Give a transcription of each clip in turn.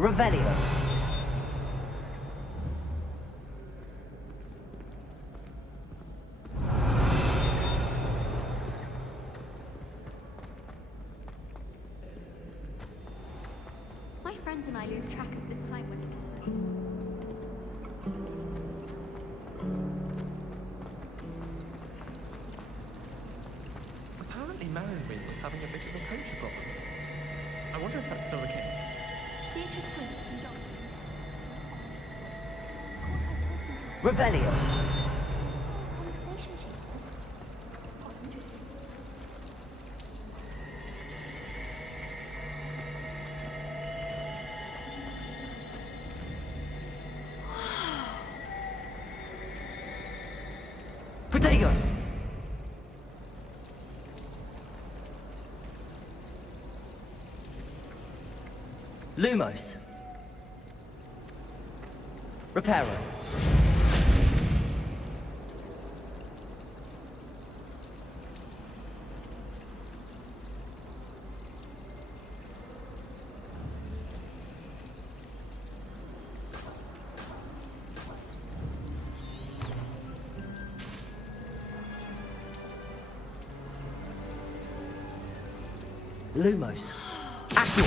Revelio. My friends and I lose track of the time when it's... Apparently Marion was having a bit of a poacher problem. I wonder if that's still the case. Beatrice Quinn and Dr. Revelio. Conversation she has. Oh, interesting. Protego. Lumos. Reparo. Lumos. Accio.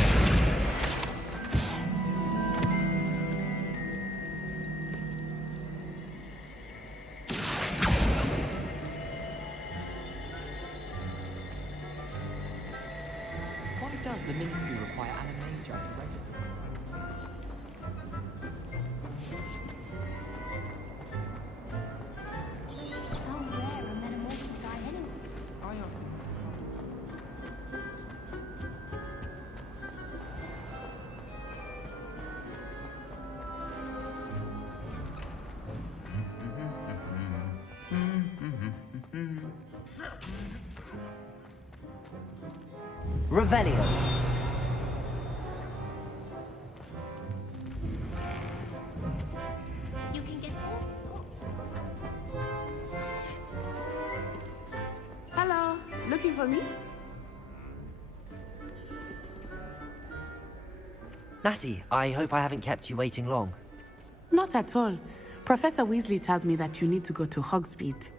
Why does the Ministry require animagia to register? How rare a metamorphic guy anyway. Revelio. You can get all... Hello, looking for me? Natty, I hope I haven't kept you waiting long. Not at all. Professor Weasley tells me that you need to go to Hogsmeade.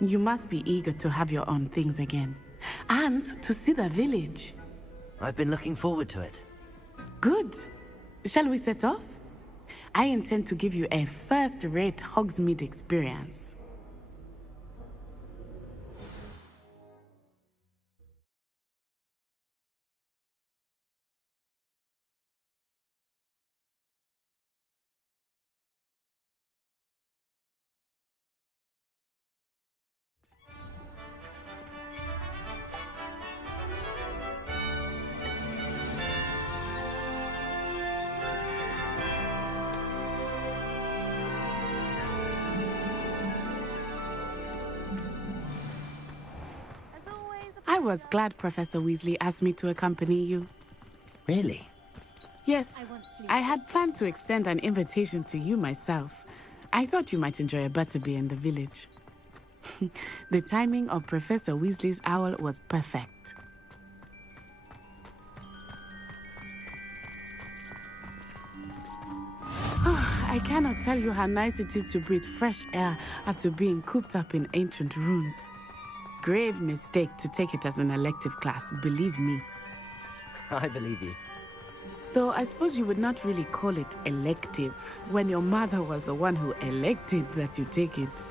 You must be eager to have your own things again. And to see the village. I've been looking forward to it. Good. Shall we set off? I intend to give you a first-rate Hogsmeade experience. I was glad Professor Weasley asked me to accompany you. Really? Yes, I want sleep. I had planned to extend an invitation to you myself. I thought you might enjoy a butterbeer in the village. The timing of Professor Weasley's owl was perfect. I cannot tell you how nice it is to breathe fresh air after being cooped up in ancient rooms. Grave mistake to take it as an elective class, believe me. I believe you. Though I suppose you would not really call it elective when your mother was the one who elected that you take it.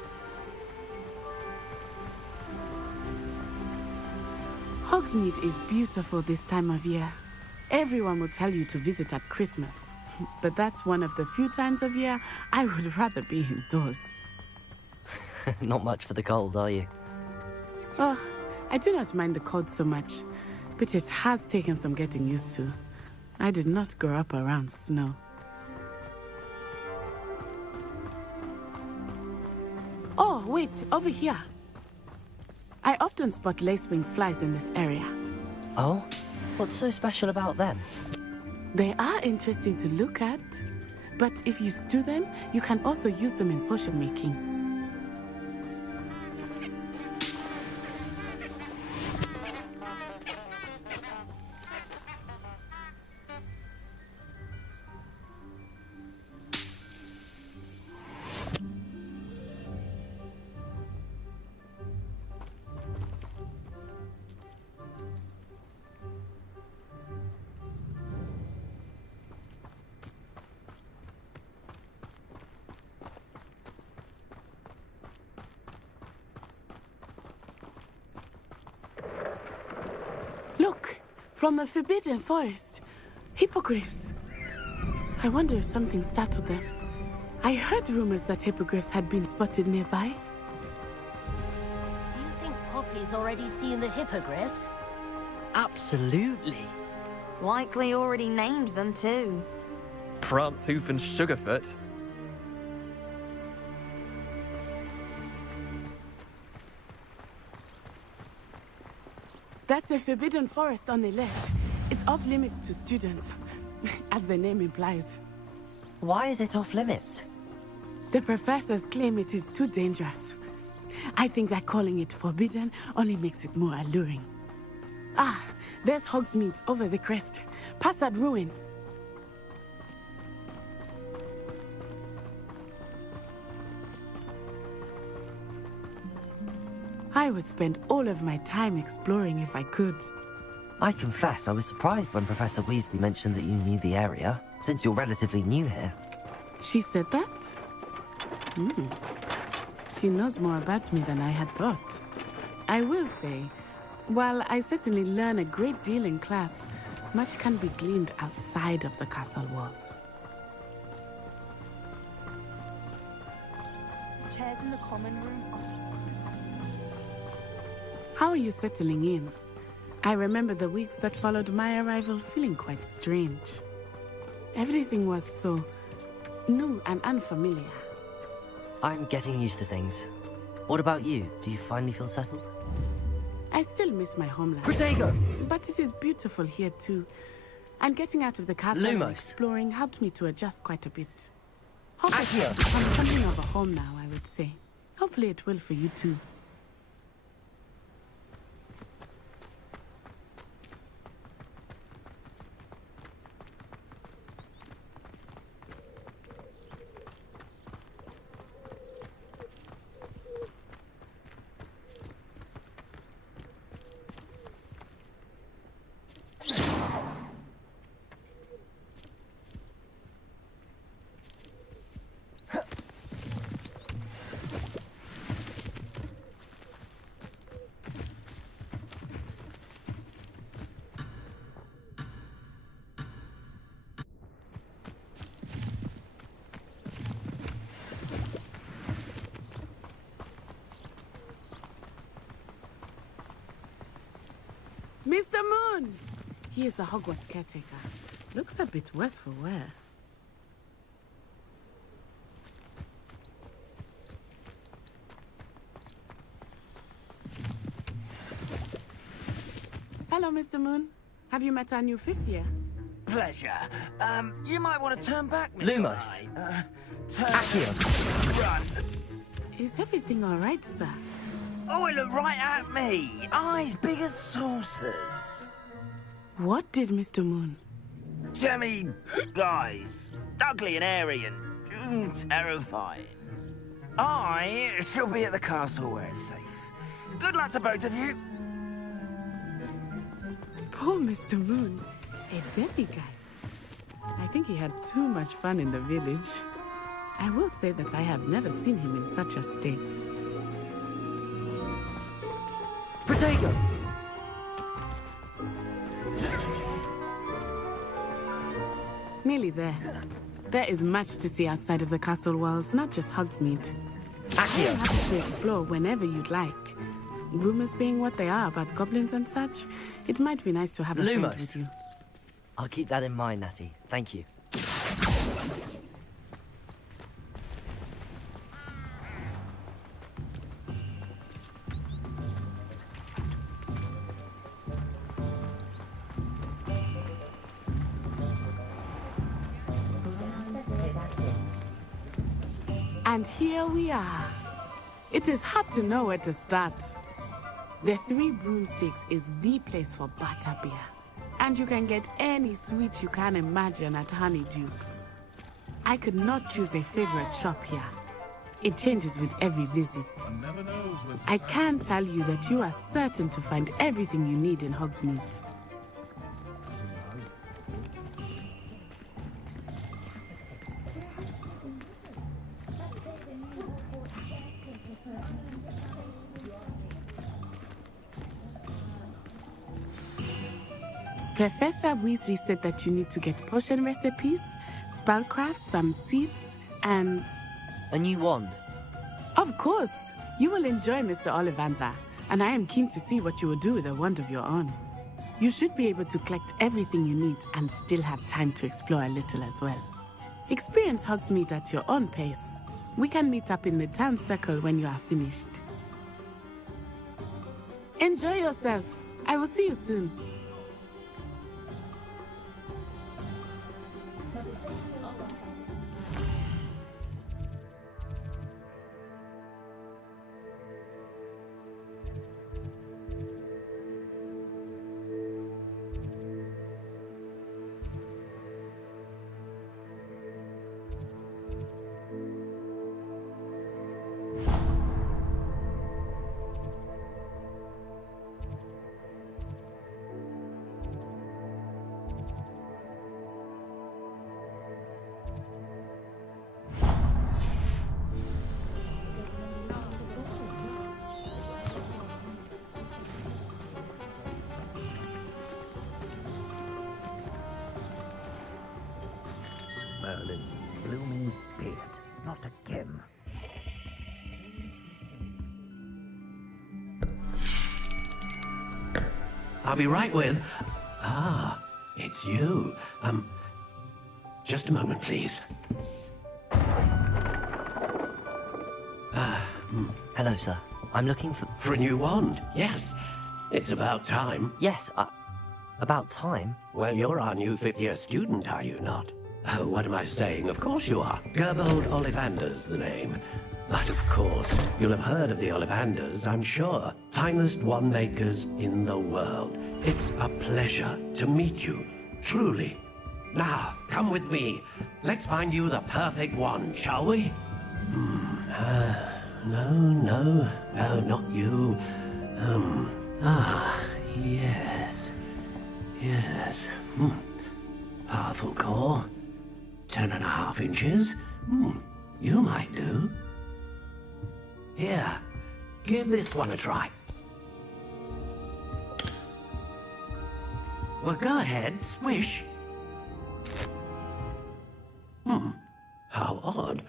Hogsmeade is beautiful this time of year. Everyone will tell you to visit at Christmas. But that's one of the few times of year I would rather be indoors. Not much for the cold, are you? Oh, I do not mind the cold so much, but it has taken some getting used to. I did not grow up around snow. Oh, wait, over here. I often spot lacewing flies in this area. Oh? What's so special about them? They are interesting to look at, but if you stew them, you can also use them in potion making. From the Forbidden Forest. Hippogriffs. I wonder if something startled them. I heard rumors that hippogriffs had been spotted nearby. Do you think Poppy's already seen the hippogriffs? Absolutely. Likely already named them too. Prance, Hoof, and Sugarfoot. That's the Forbidden Forest on the left. It's off limits to students, as the name implies. Why is it off limits? The professors claim it is too dangerous. I think that calling it forbidden only makes it more alluring. Ah, there's Hogsmeade over the crest. Past that ruin. I would spend all of my time exploring if I could. I confess I was surprised when Professor Weasley mentioned that you knew the area, since you're relatively new here. She said that? She knows more about me than I had thought. I will say, while I certainly learn a great deal in class, much can be gleaned outside of the castle walls. The chairs in the common room are... How are you settling in? I remember the weeks that followed my arrival feeling quite strange. Everything was so new and unfamiliar. I'm getting used to things. What about you? Do you finally feel settled? I still miss my homeland. Protego! But it is beautiful here too. And getting out of the castle and Lumos. exploring helped me to adjust quite a bit. Accio. Hogwarts has become something of a home now, I would say. Hopefully it will for you too. Mr. Moon! He is the Hogwarts caretaker. Looks a bit worse for wear. Hello, Mr. Moon. Have you met our new fifth year? Pleasure. You might want to turn back, Miss Lumos. Eye. Turn. Accio. Run. Is everything all right, sir? Oh, it looked right at me. Eyes big as saucers. What did Mr. Moon? Jemmy guys. Ugly and airy and terrifying. I shall be at the castle where it's safe. Good luck to both of you. Poor Mr. Moon. A demiguise. I think he had too much fun in the village. I will say that I have never seen him in such a state. Protego! Nearly there. There is much to see outside of the castle walls, not just Hogsmeade. I am Accio. happy to explore whenever you'd like. Rumors being what they are about goblins and such, it might be nice to have a friend Lumos. with you. I'll keep that in mind, Natty. Thank you. And here we are. It is hard to know where to start. The Three Broomsticks is the place for butterbeer. And you can get any sweet you can imagine at Honeydukes. I could not choose a favorite shop here. It changes with every visit. I can tell you that you are certain to find everything you need in Hogsmeade. Professor Weasley said that you need to get potion recipes, spellcraft, some seeds, and... A new wand. Of course! You will enjoy Mr. Ollivander, and I am keen to see what you will do with a wand of your own. You should be able to collect everything you need and still have time to explore a little as well. Experience Hogsmeade at your own pace. We can meet up in the town circle when you are finished. Enjoy yourself. I will see you soon. Merlin, blooming beard. Not again. I'll be right with... Ah, it's you. Just a moment, please. Hello, sir. I'm looking for... For a new wand, yes. It's about time. Yes, about time. Well, you're our new fifth-year student, are you not? Oh, what am I saying? Of course you are. Gerbold Ollivander's the name. But of course, you'll have heard of the Ollivanders, I'm sure. Finest wand makers in the world. It's a pleasure to meet you, truly. Now, come with me. Let's find you the perfect wand, shall we? No, not you. Yes. Powerful core. 10.5 inches. You might do. Here, give this one a try. Well, go ahead, swish. How odd.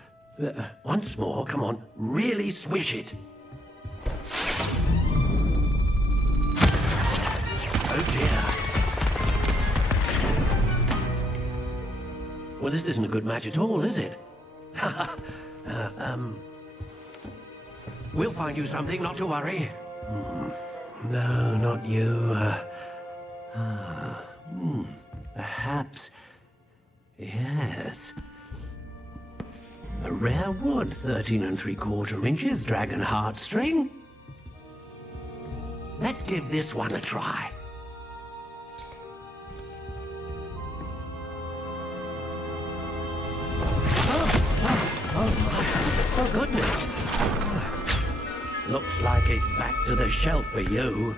Once more, come on, really swish it. Oh dear. Well, this isn't a good match at all, is it? We'll find you something, not to worry. No, not you. Perhaps... Yes. A rare wood, 13 3/4 inches, dragon heartstring. Let's give this one a try. Oh, goodness. Looks like it's back to the shelf for you.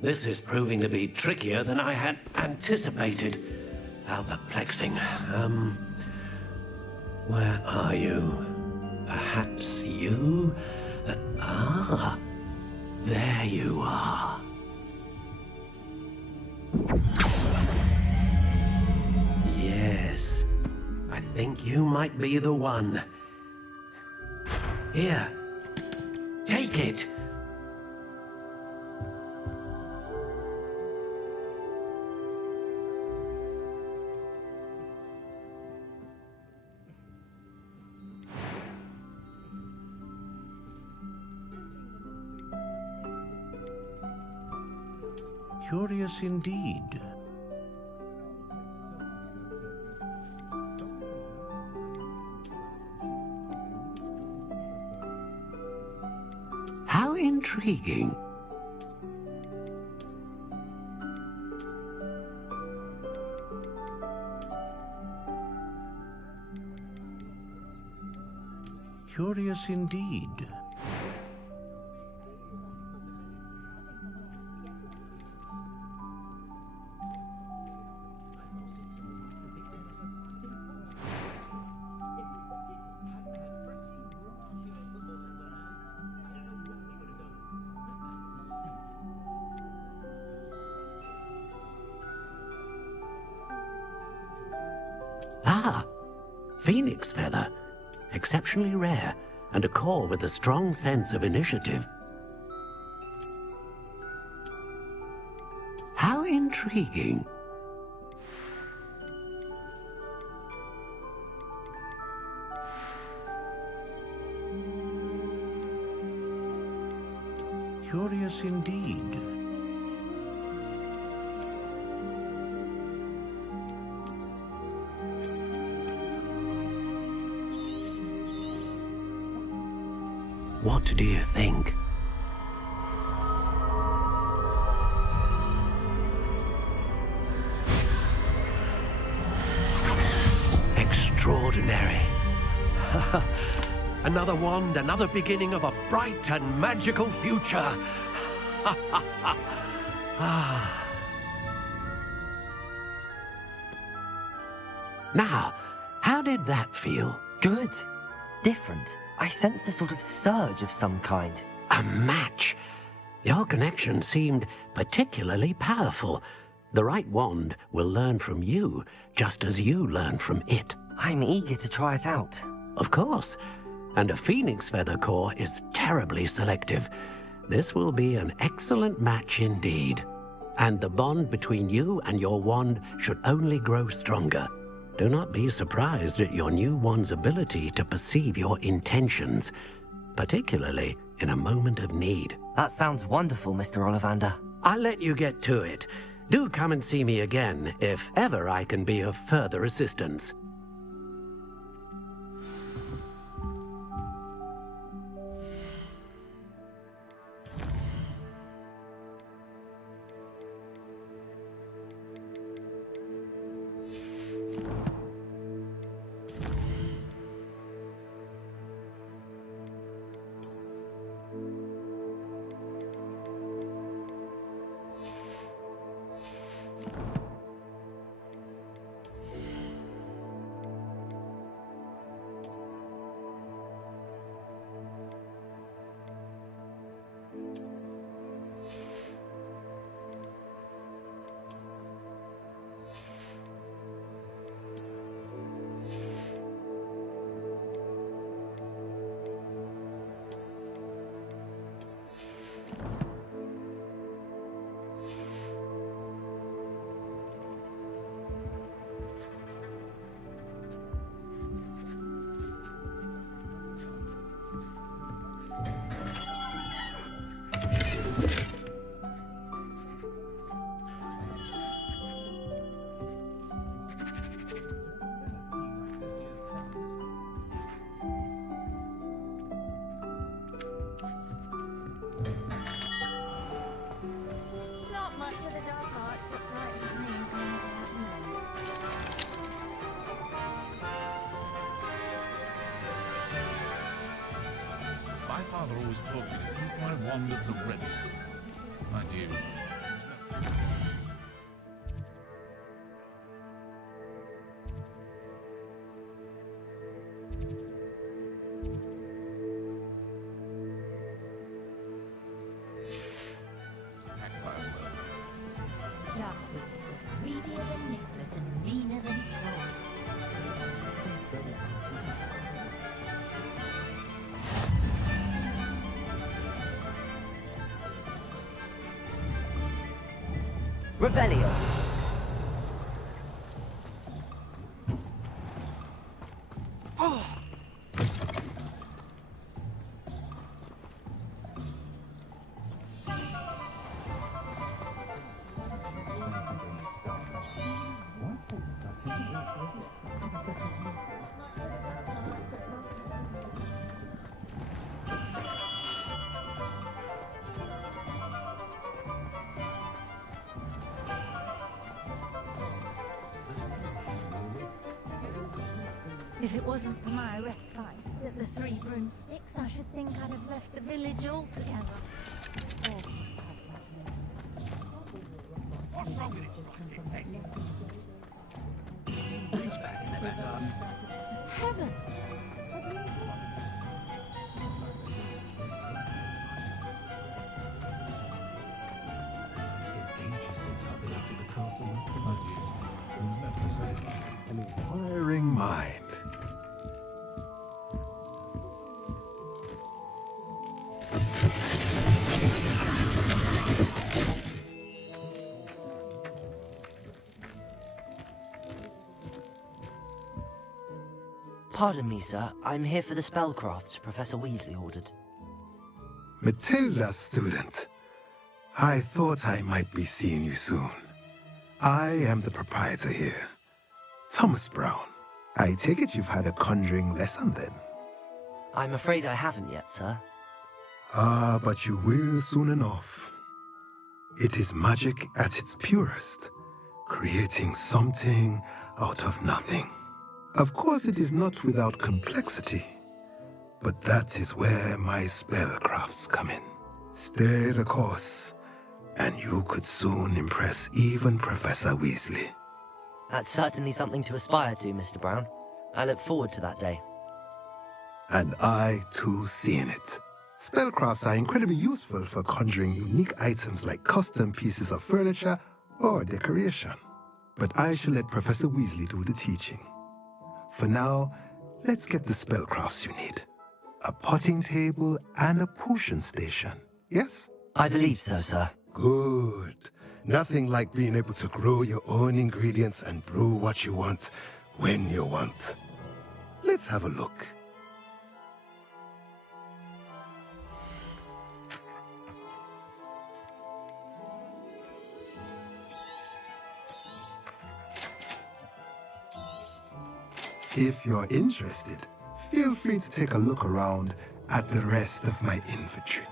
This is proving to be trickier than I had anticipated. How perplexing. Where are you? Perhaps you? There you are. Yes, I think you might be the one. Here, take it. Curious indeed. How intriguing. Curious indeed. Phoenix feather. Exceptionally rare, and a core with a strong sense of initiative. How intriguing. Curious indeed. What do you think? Extraordinary. Another wand, another beginning of a bright and magical future. Now, how did that feel? Good. Different. I sensed a sort of surge of some kind. A match. Your connection seemed particularly powerful. The right wand will learn from you, just as you learn from it. I'm eager to try it out. Of course. And a phoenix feather core is terribly selective. This will be an excellent match indeed. And the bond between you and your wand should only grow stronger. Do not be surprised at your new wand's ability to perceive your intentions, particularly in a moment of need. That sounds wonderful, Mr. Ollivander. I'll let you get to it. Do come and see me again if ever I can be of further assistance. Not much of the dark arts, but right with me. My father always told me to keep my wand at the ready. My dear. Attacked by a word. Dark wizards are greedier than Nicholas and meaner than Claude. Revelio. If it wasn't for my wreck fight at the Three Broomsticks, I should think I'd have left the village altogether. What's wrong with it? Heaven! An inquiring mind. Pardon me, sir. I'm here for the spellcrafts Professor Weasley ordered. Matilda, student. I thought I might be seeing you soon. I am the proprietor here, Thomas Brown. I take it you've had a conjuring lesson then? I'm afraid I haven't yet, sir. Ah, but you will soon enough. It is magic at its purest, creating something out of nothing. Of course, it is not without complexity, but that is where my spellcrafts come in. Stay the course, and you could soon impress even Professor Weasley. That's certainly something to aspire to, Mr. Brown. I look forward to that day. And I, too, seeing it. Spellcrafts are incredibly useful for conjuring unique items like custom pieces of furniture or decoration. But I shall let Professor Weasley do the teaching. For now, let's get the spellcrafts you need. A potting table and a potion station, yes? I believe so, sir. Good. Nothing like being able to grow your own ingredients and brew what you want when you want. Let's have a look. If you're interested, feel free to take a look around at the rest of my inventory.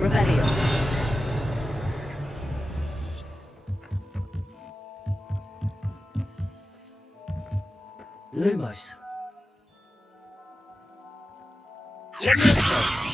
Revelio. Lumos. Levioso.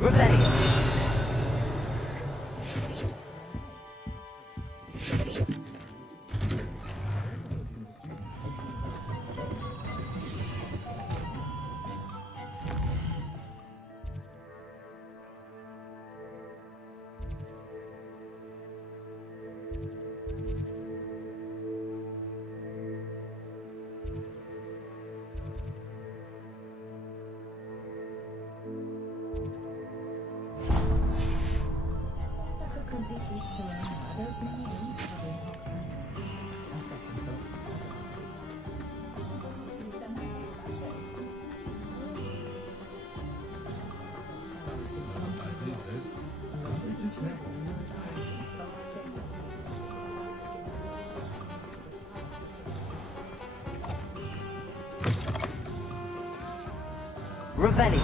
Revelio. Completely so. I don't really need Revelio.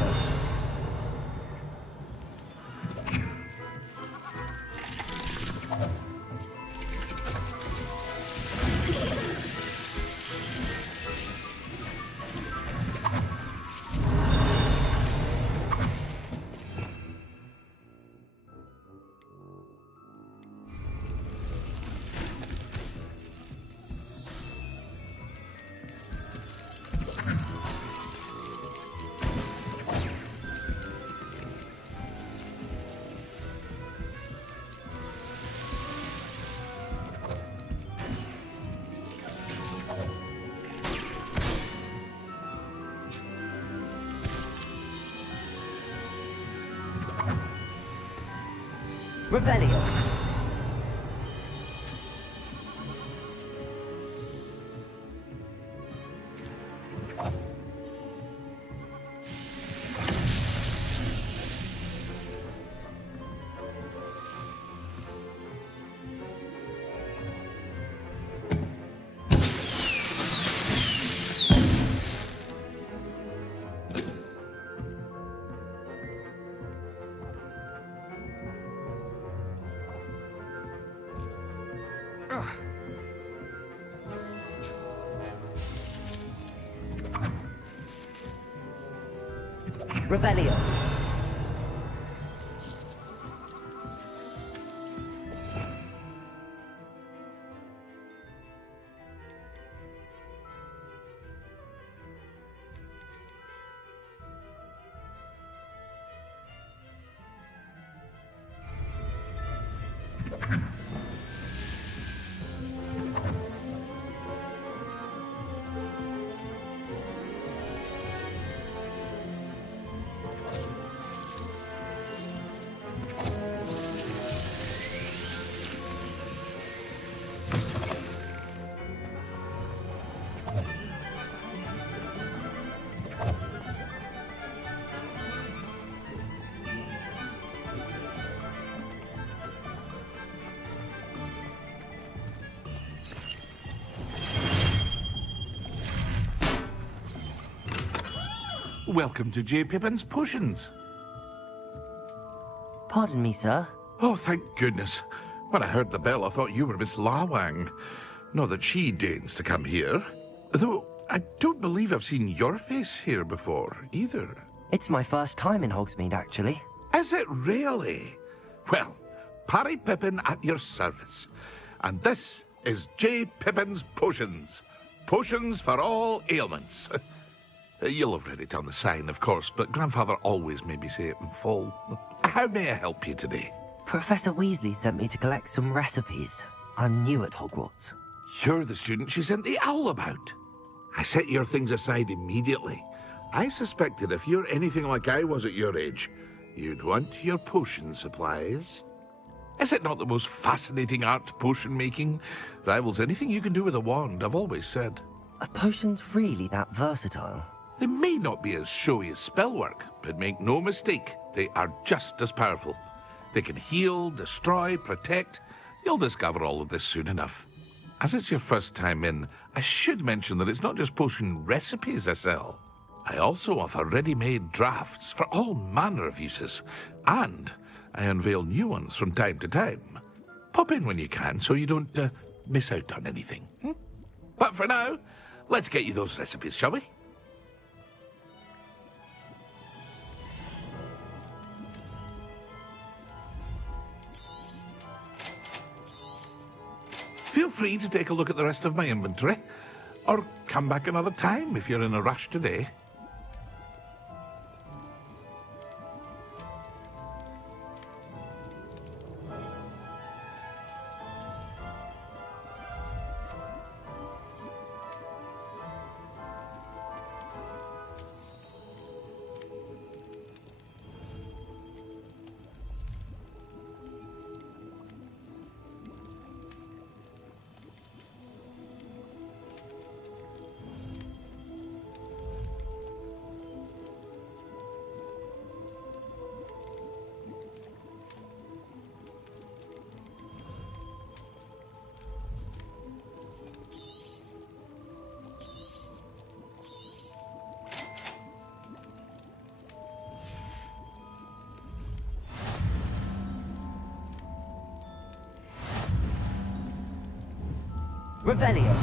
Revelio. Revelio. Welcome to J. Pippin's Potions. Pardon me, sir. Oh, thank goodness. When I heard the bell, I thought you were Miss Lawang. Not that she deigns to come here. Though, I don't believe I've seen your face here before, either. It's my first time in Hogsmeade, actually. Is it really? Well, Parry Pippin at your service. And this is J. Pippin's Potions. Potions for all ailments. You'll have read it on the sign, of course, but Grandfather always made me say it in full. How may I help you today? Professor Weasley sent me to collect some recipes. I'm new at Hogwarts. You're the student she sent the owl about. I set your things aside immediately. I suspected if you're anything like I was at your age, you'd want your potion supplies. Is it not the most fascinating art, potion making? Rivals anything you can do with a wand, I've always said. Are potions really that versatile? They may not be as showy as spellwork, but make no mistake, they are just as powerful. They can heal, destroy, protect. You'll discover all of this soon enough. As it's your first time in, I should mention that it's not just potion recipes I sell. I also offer ready-made drafts for all manner of uses, and I unveil new ones from time to time. Pop in when you can so you don't miss out on anything. But for now, let's get you those recipes, shall we? Feel free to take a look at the rest of my inventory, or come back another time if you're in a rush today. Revelio.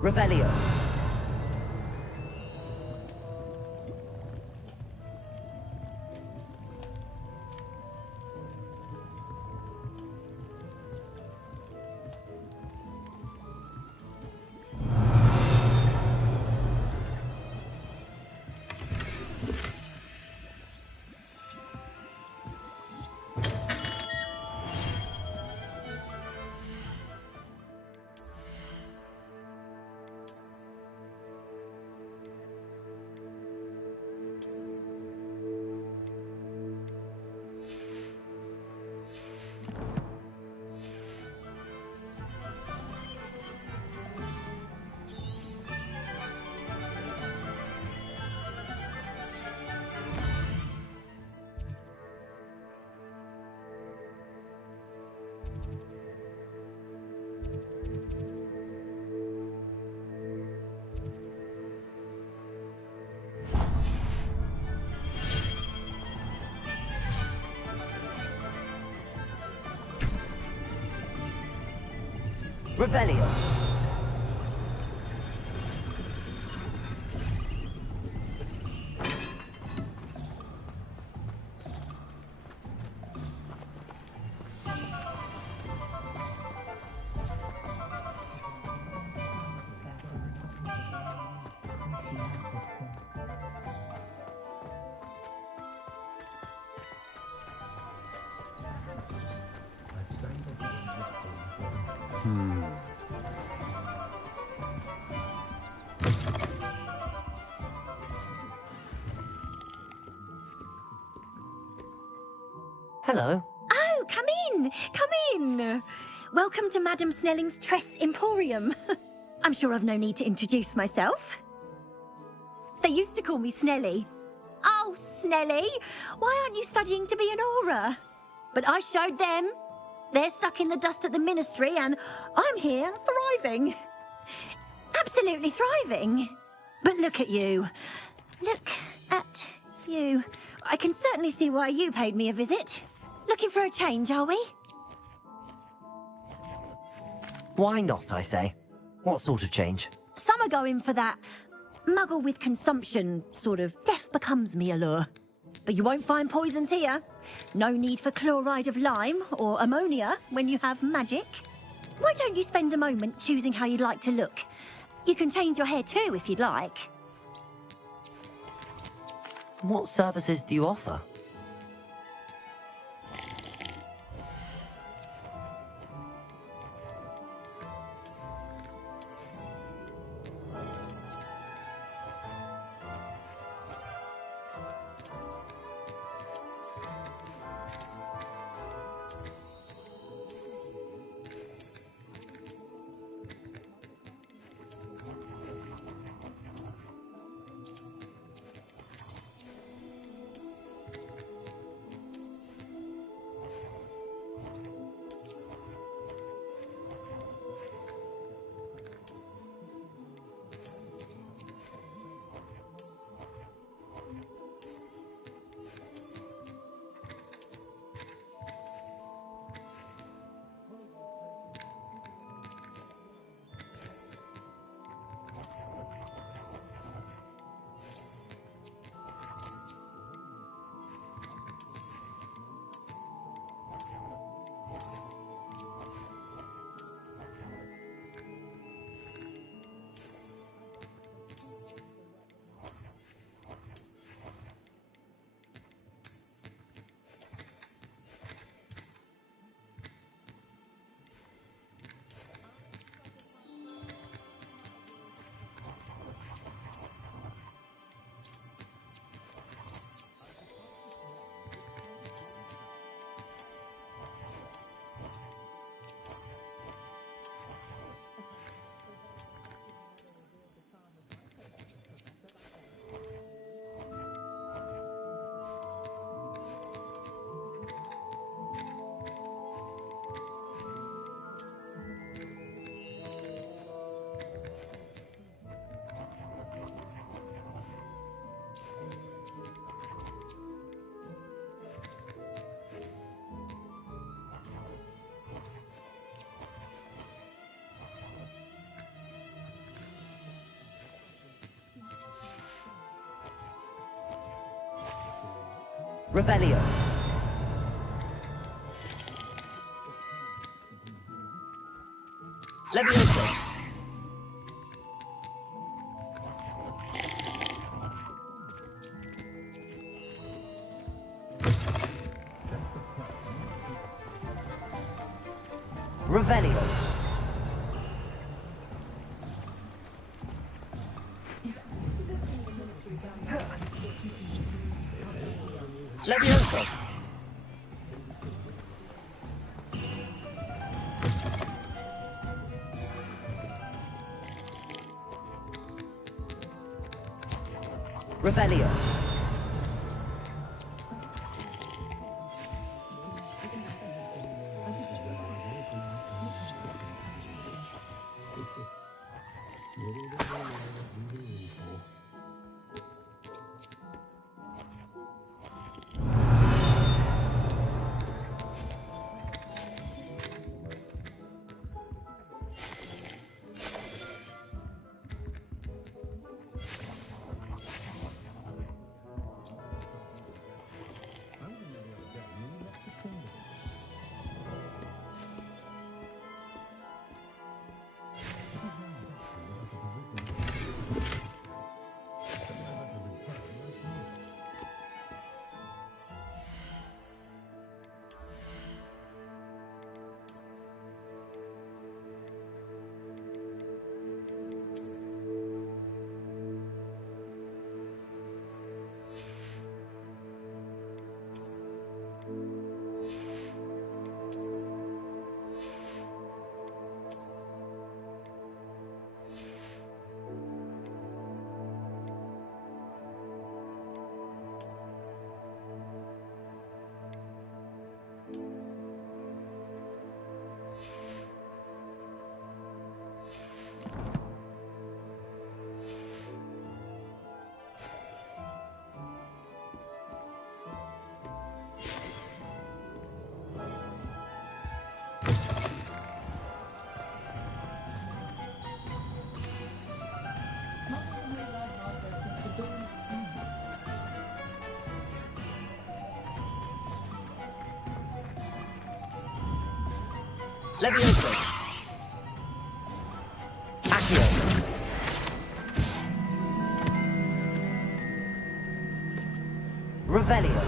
Revelio. Revelio. Hello. Oh, come in! Come in! Welcome to Madame Snelling's Tress Emporium. I'm sure I've no need to introduce myself. They used to call me Snelly. Oh, Snelly! Why aren't you studying to be an aura? But I showed them. They're stuck in the dust at the Ministry, and I'm here, thriving. Absolutely thriving. But look at you. Look at you. I can certainly see why you paid me a visit. Looking for a change, are we? Why not, I say? What sort of change? Some are going for that muggle with consumption, sort of death becomes me allure. But you won't find poisons here. No need for chloride of lime or ammonia when you have magic. Why don't you spend a moment choosing how you'd like to look? You can change your hair too if you'd like. What services do you offer? Revelio. Levioso. Revelio. Levioso. Revelio. Levioso. Accio. Revelio.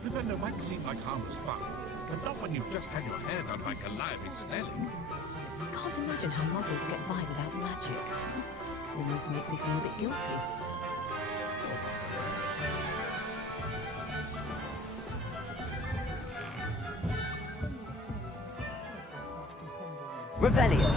Flippin' might seem like harmless fun, but not when you've just had your hair done by Calliope Snelling. Can't imagine how muggles get by without magic. Almost makes me feel a bit guilty. Revelio.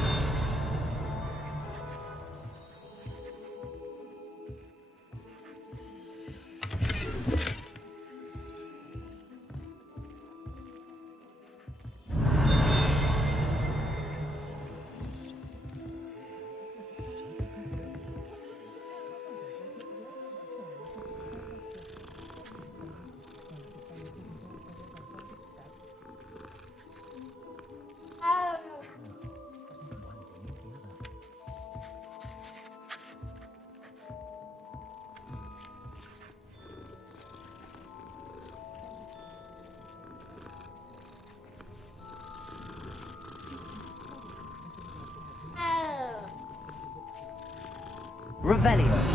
Revelio.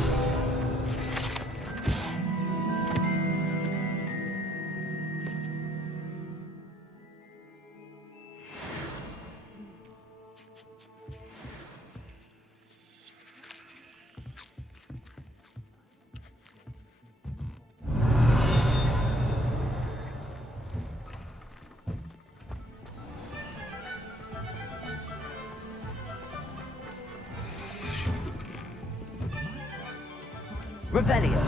Revelio.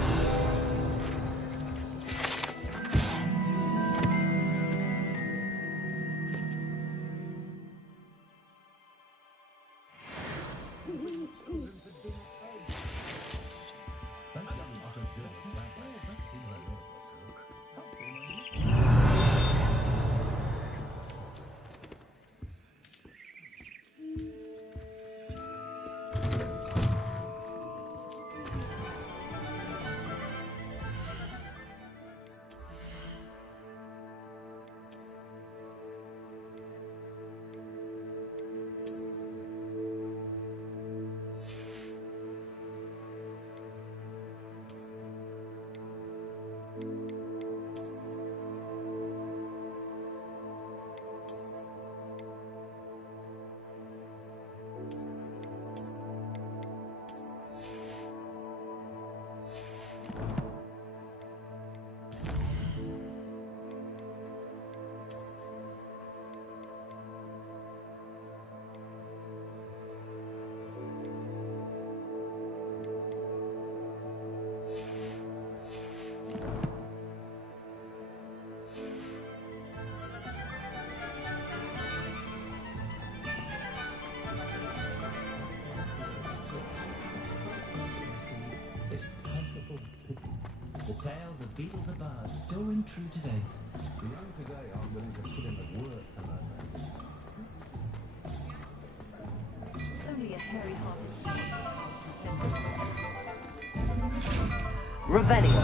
The tales of Beetle the Bard still ring true today. The young today aren't willing to put in the work to learn that. Only a hairy-hearted Revelio.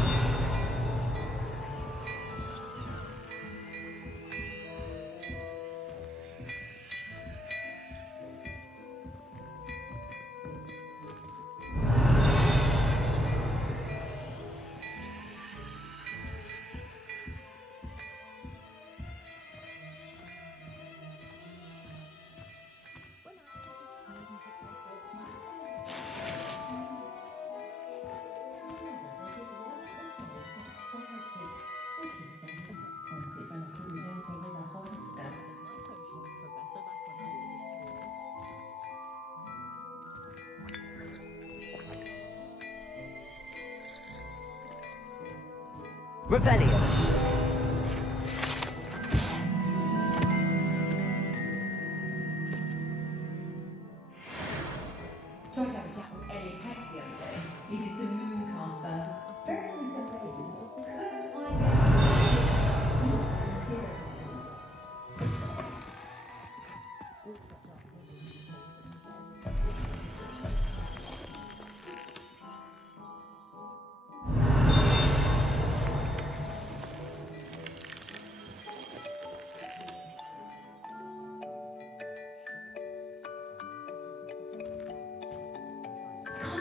Revelio. Tôi chào chào Ellie Hack the other day. Can't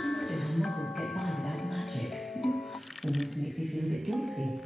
imagine how muggles get by without magic. Almost makes me feel a bit guilty.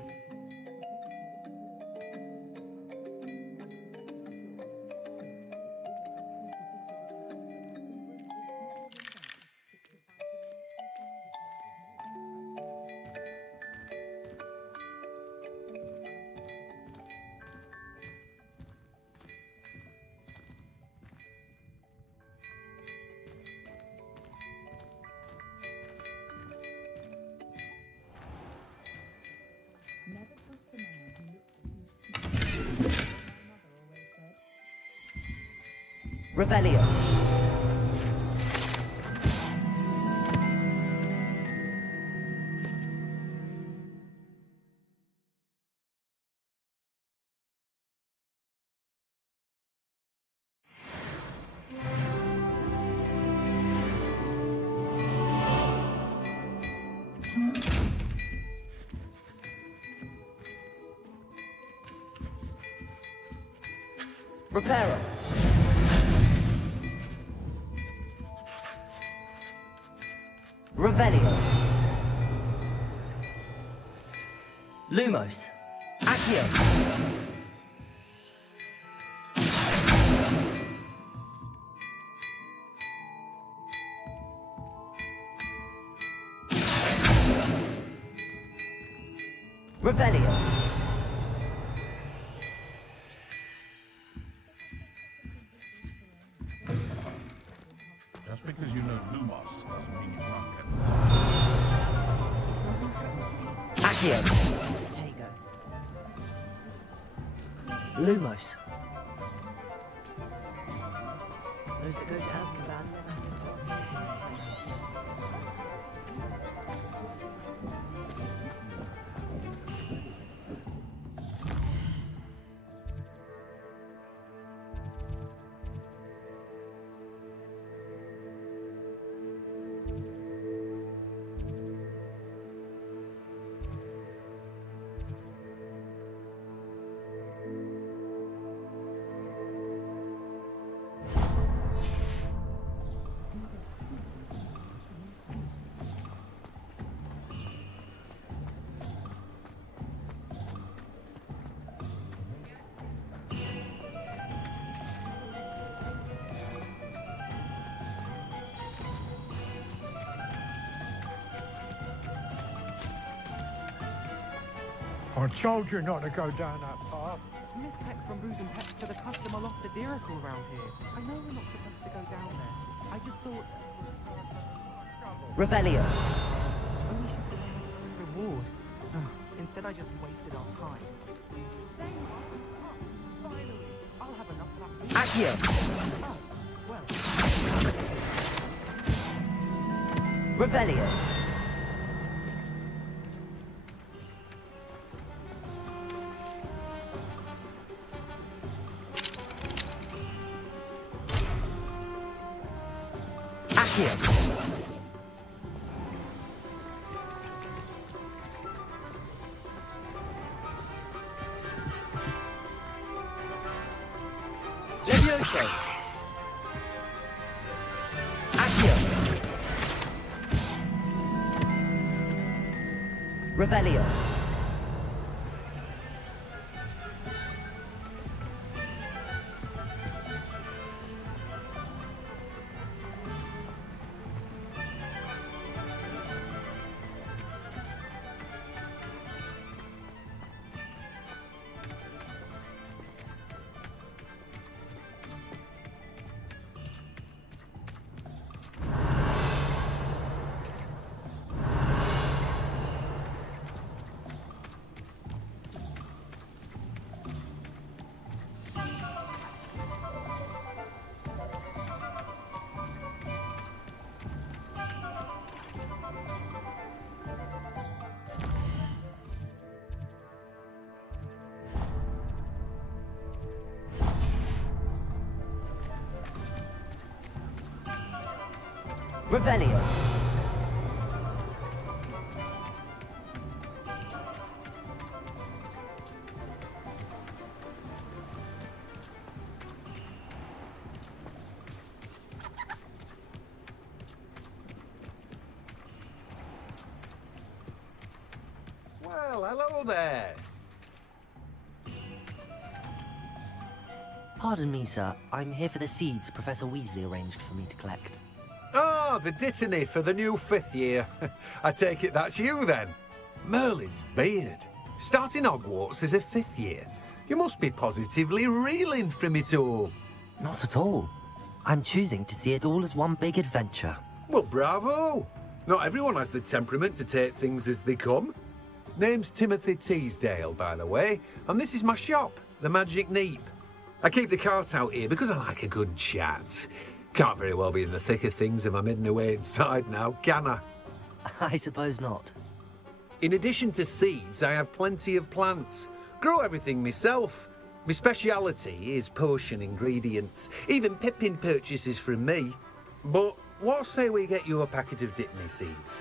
Revelio. Reparo. Revelio. Lumos. Accio. Revelio. Just because you know Lumos doesn't mean you can't get Accio. Tego. Lumos. Those that go to Azkaban never have I told you not to go down that path. Miss Peck from Booze and Pets to the customer lost a deericle around here. I know we're not supposed to go down there. I just thought... Revelio. Only should be reward. Instead I just wasted our time. Finally, I'll have enough of that. Accio. Oh, well. Revelio. Accio. Levioso. Accio. Revelio. Revelio. Well, hello there. Pardon me, sir. I'm here for the seeds Professor Weasley arranged for me to collect. Oh, the dittany for the new 5th year. I take it that's you then. Merlin's beard. Starting Hogwarts as a 5th year. You must be positively reeling from it all. Not at all. I'm choosing to see it all as one big adventure. Well, bravo. Not everyone has the temperament to take things as they come. Name's Timothy Teasdale, by the way, and this is my shop, the Magic Neep. I keep the cart out here because I like a good chat. Can't very well be in the thick of things if I'm hidden away inside now, can I? I suppose not. In addition to seeds, I have plenty of plants. Grow everything myself. My speciality is potion ingredients. Even Pippin purchases from me. But what say we get you a packet of Dittany seeds?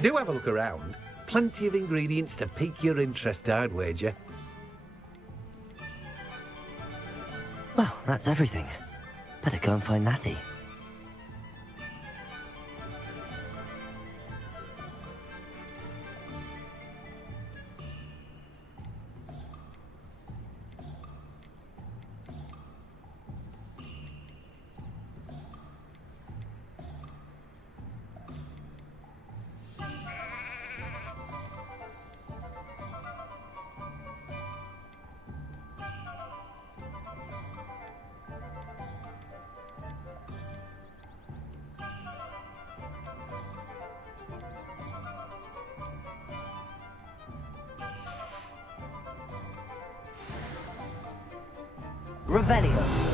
Do have a look around. Plenty of ingredients to pique your interest, I'd wager. Well, that's everything. Better go and find Natty. Revelio.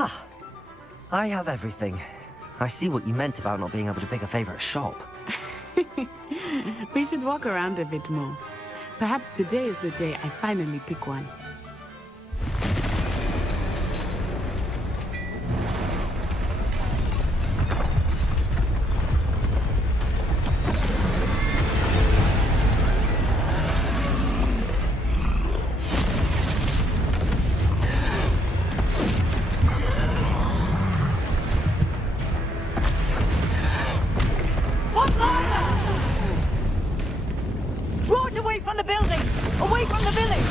Ah, I have everything. I see what you meant about not being able to pick a favorite shop. We should walk around a bit more. Perhaps today is the day I finally pick one. Draw it away from the building! Away from the village!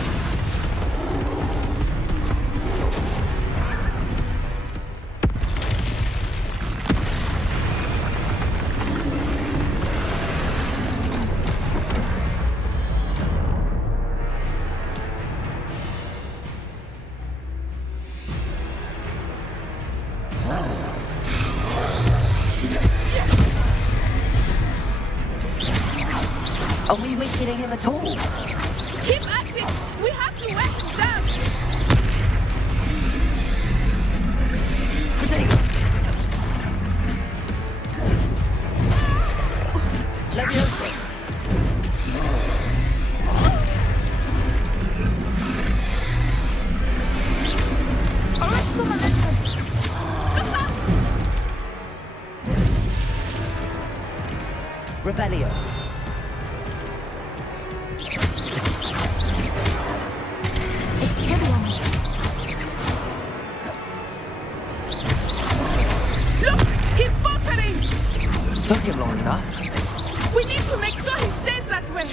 Are we weakening him at all? Keep at it! We have to wear him down! Potato! Leviosa! Arrest the momentum! Look out! Revelio! Look! He's faltering! Took him long enough. We need to make sure he stays that way!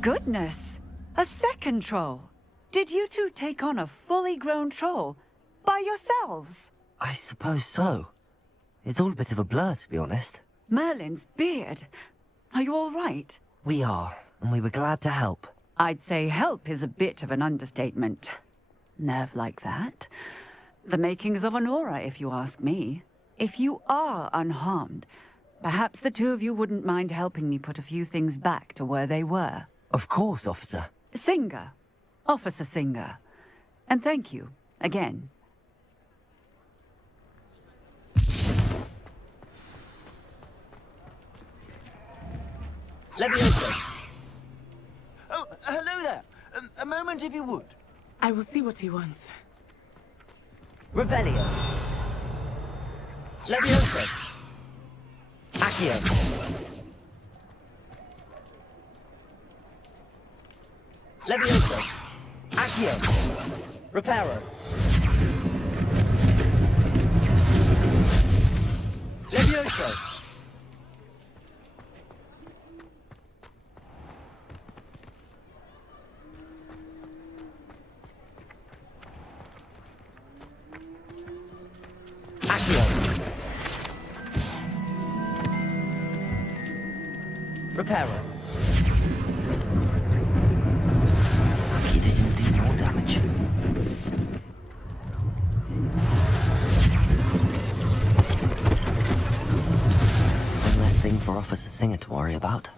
Goodness! A second troll! Did you two take on a fully grown troll? By yourselves? I suppose so. It's all a bit of a blur, to be honest. Merlin's beard. Are you all right? We are, and we were glad to help. I'd say help is a bit of an understatement. Nerve like that. The makings of an aura, if you ask me. If you are unharmed, perhaps the two of you wouldn't mind helping me put a few things back to where they were. Of course, officer. Singer. Officer Singer. And thank you, again. Leviosa! Oh, hello there. A moment if you would. I will see what he wants. Revelio! Leviosa! Accio! Leviosa! Accio! Reparo! Leviosa! Accio! Reparo! Lucky they didn't do more damage. One less thing for Officer Singer to worry about.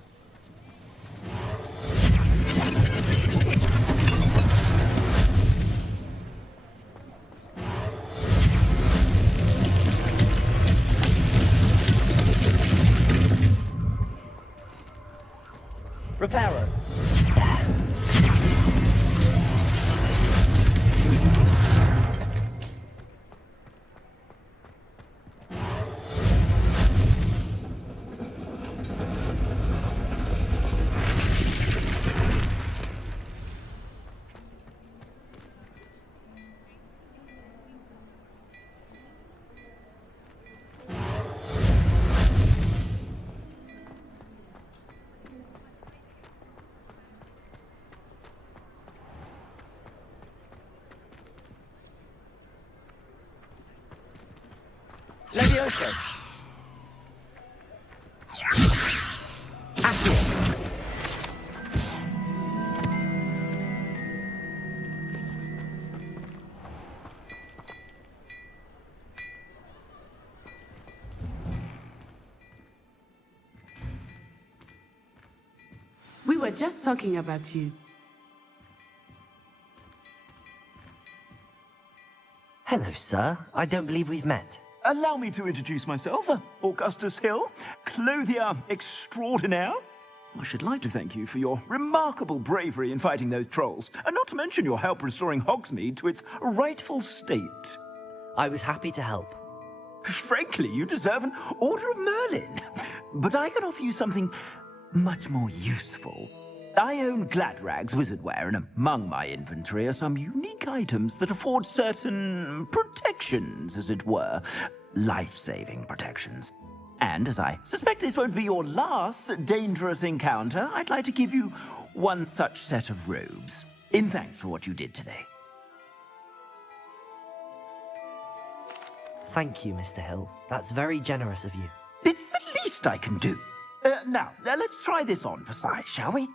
Reparo. Levioso. Accio. We were just talking about you. Hello, sir. I don't believe we've met. Allow me to introduce myself, Augustus Hill, clothier extraordinaire. I should like to thank you for your remarkable bravery in fighting those trolls, and not to mention your help restoring Hogsmeade to its rightful state. I was happy to help. Frankly, you deserve an Order of Merlin. But I can offer you something much more useful. I own Gladrag's wizardware, and among my inventory are some unique items that afford certain protections, as it were. Life-saving protections. And as I suspect this won't be your last dangerous encounter, I'd like to give you one such set of robes, in thanks for what you did today. Thank you, Mr. Hill. That's very generous of you. It's the least I can do. Now, let's try this on for size, shall we?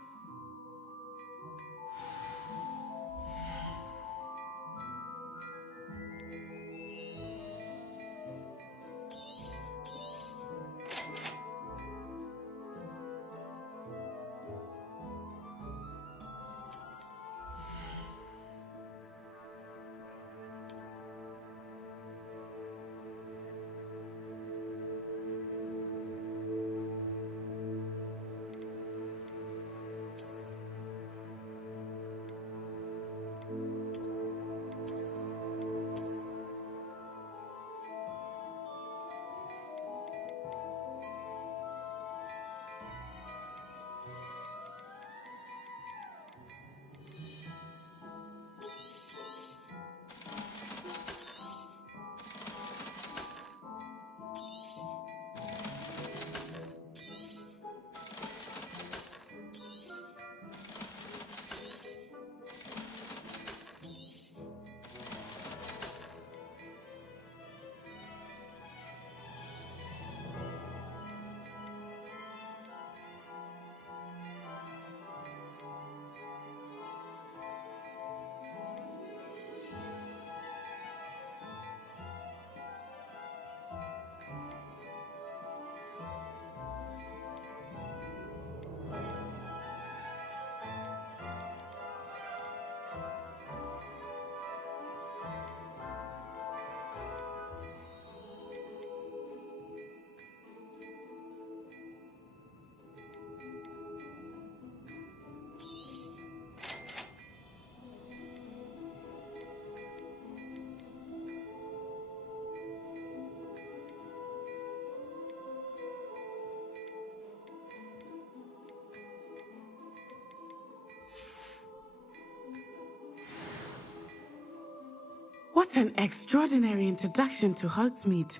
What an extraordinary introduction to Hogsmeade.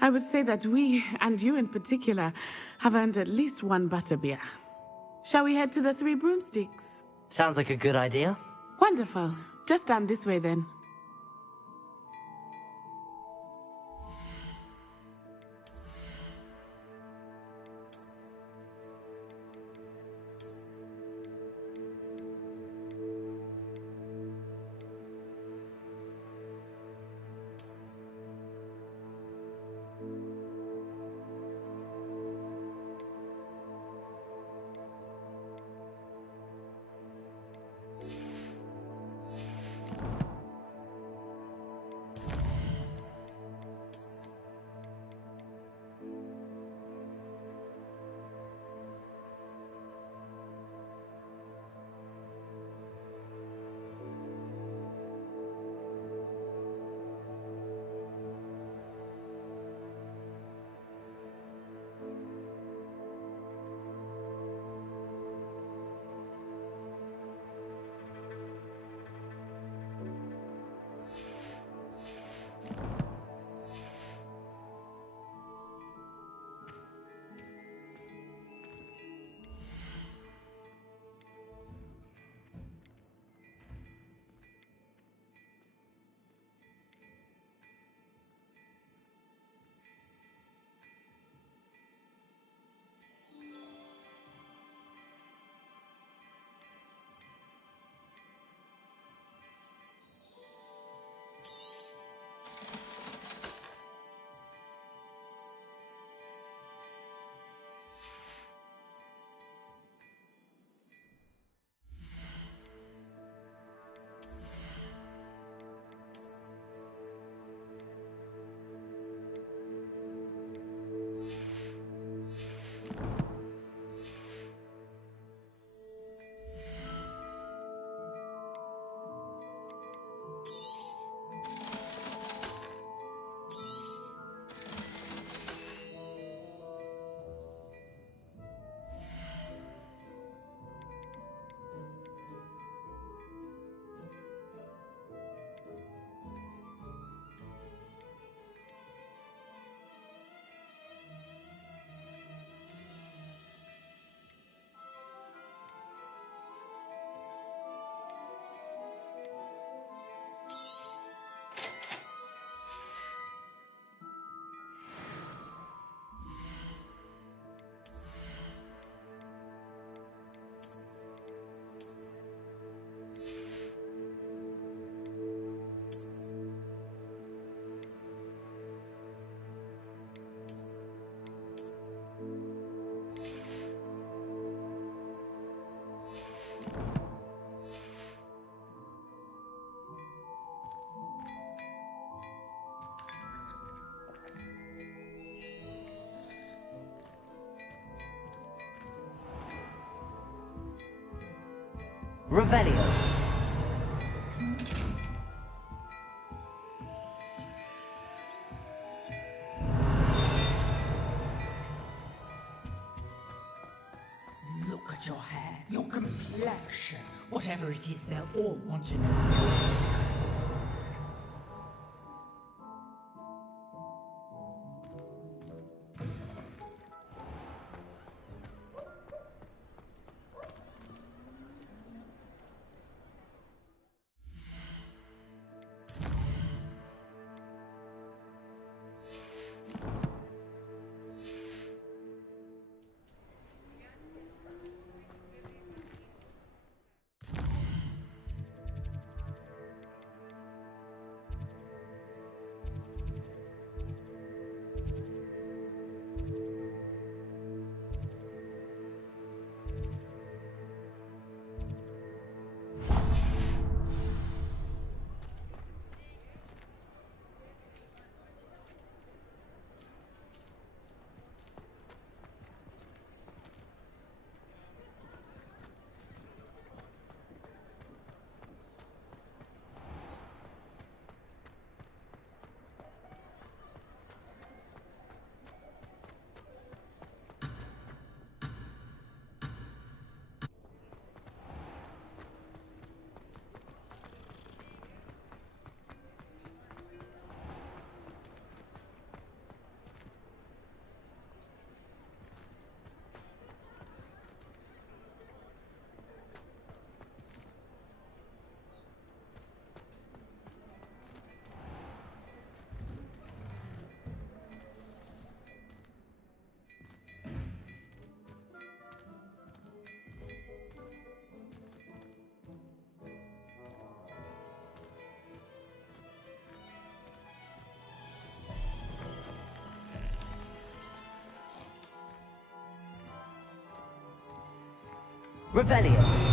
I would say that we, and you in particular, have earned at least one butterbeer. Shall we head to the Three Broomsticks? Sounds like a good idea. Wonderful. Just down this way then. Revelio. Look at your hair, your complexion, whatever it is, they'll all want to know your secrets. Revelio.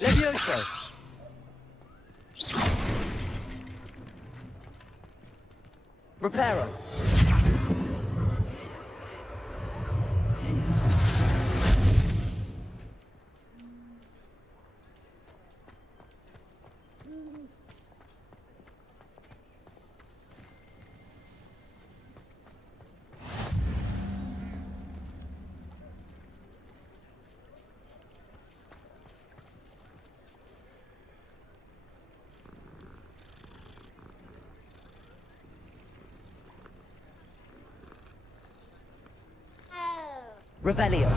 Levioso. Reparo. Revelio.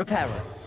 Reparo.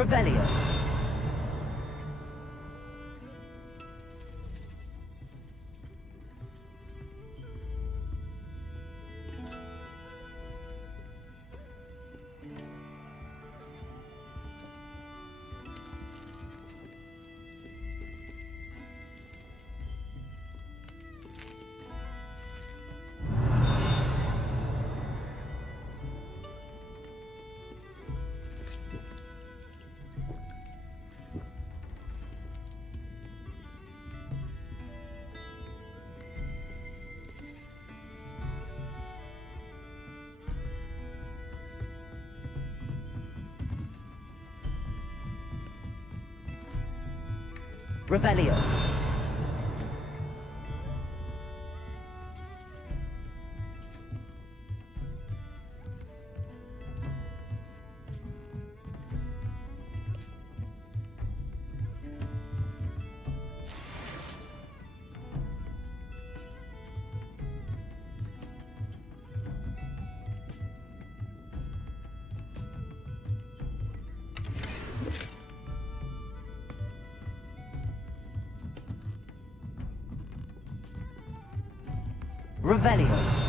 Revelio. Revelio. Revelio.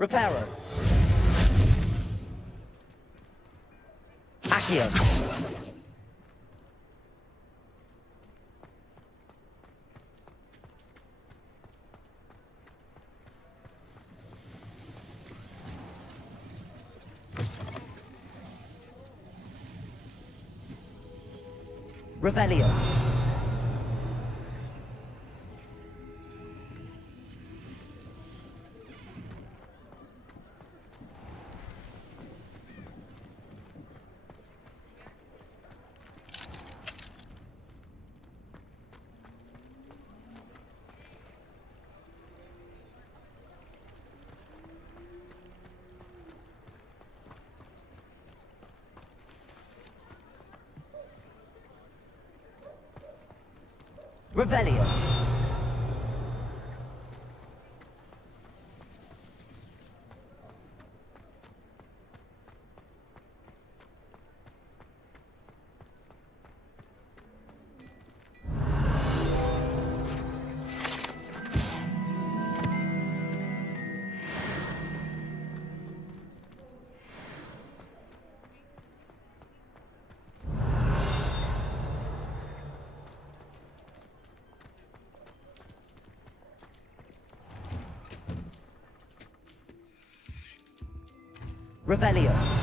Reparo. Accio. Revelio. Revelio. Revelio.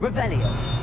Revelio.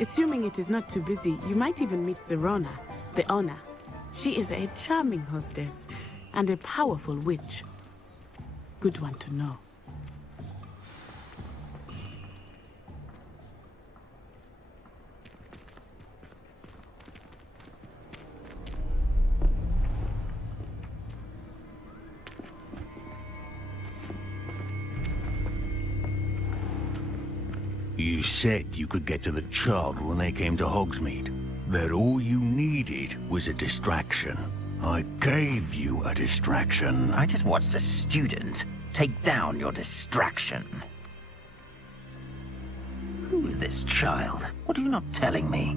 Assuming it is not too busy, you might even meet Serona, the owner. She is a charming hostess and a powerful witch. Good one to know. You said you could get to the child when they came to Hogsmeade. That all you needed was a distraction. I gave you a distraction. I just watched a student take down your distraction. Who's this child? What are you not telling me?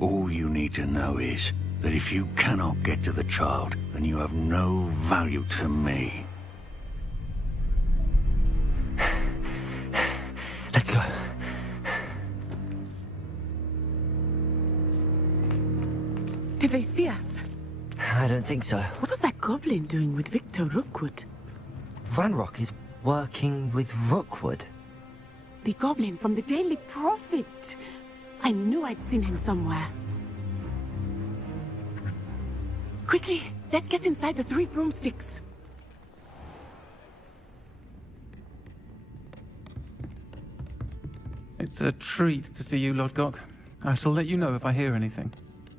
All you need to know is that if you cannot get to the child, then you have no value to me. Let's go. Did they see us? I don't think so. What was that goblin doing with Victor Rookwood? Ranrock is working with Rookwood. The goblin from the Daily Prophet. I knew I'd seen him somewhere. Quickly, let's get inside the 3 broomsticks. It's a treat to see you, Lodgok. I shall let you know if I hear anything.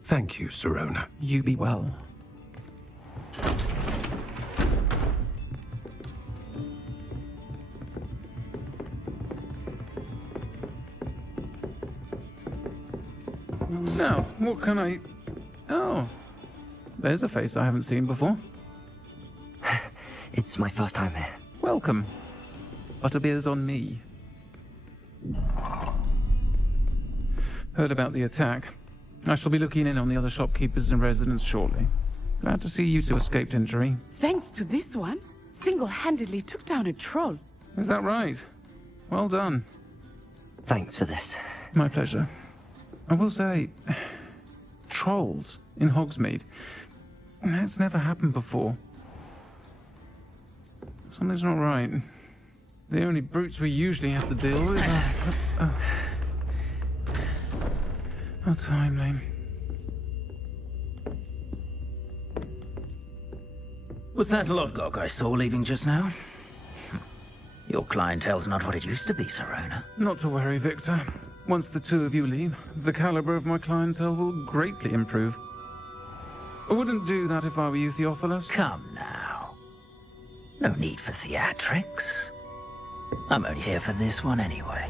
Thank you, Serona. You be well. Now, what can I... Oh, there's a face I haven't seen before. It's my first time here. Welcome. Butterbeer's on me. Heard about the attack. I shall be looking in on the other shopkeepers and residents shortly. Glad to see you two escaped injury. Thanks to this one, single-handedly took down a troll. Is that right? Well done. Thanks for this. My pleasure. I will say, trolls in Hogsmeade. That's never happened before. Something's not right. The only brutes we usually have to deal with are... How timely. Was that Lodgok I saw leaving just now? Your clientele's not what it used to be, Serona. Not to worry, Victor. Once the two of you leave, the caliber of my clientele will greatly improve. I wouldn't do that if I were you, Theophilus. Come now. No need for theatrics. I'm only here for this one anyway.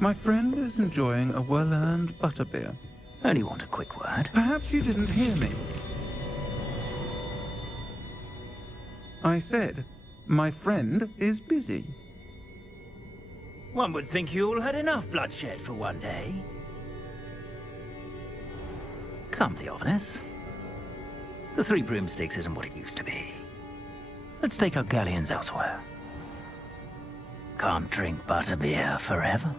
My friend is enjoying a well-earned butterbeer. Only want a quick word. Perhaps you didn't hear me. I said, my friend is busy. One would think you all had enough bloodshed for one day. Come, Theophilus. The 3 broomsticks isn't what it used to be. Let's take our galleons elsewhere. Can't drink butterbeer forever.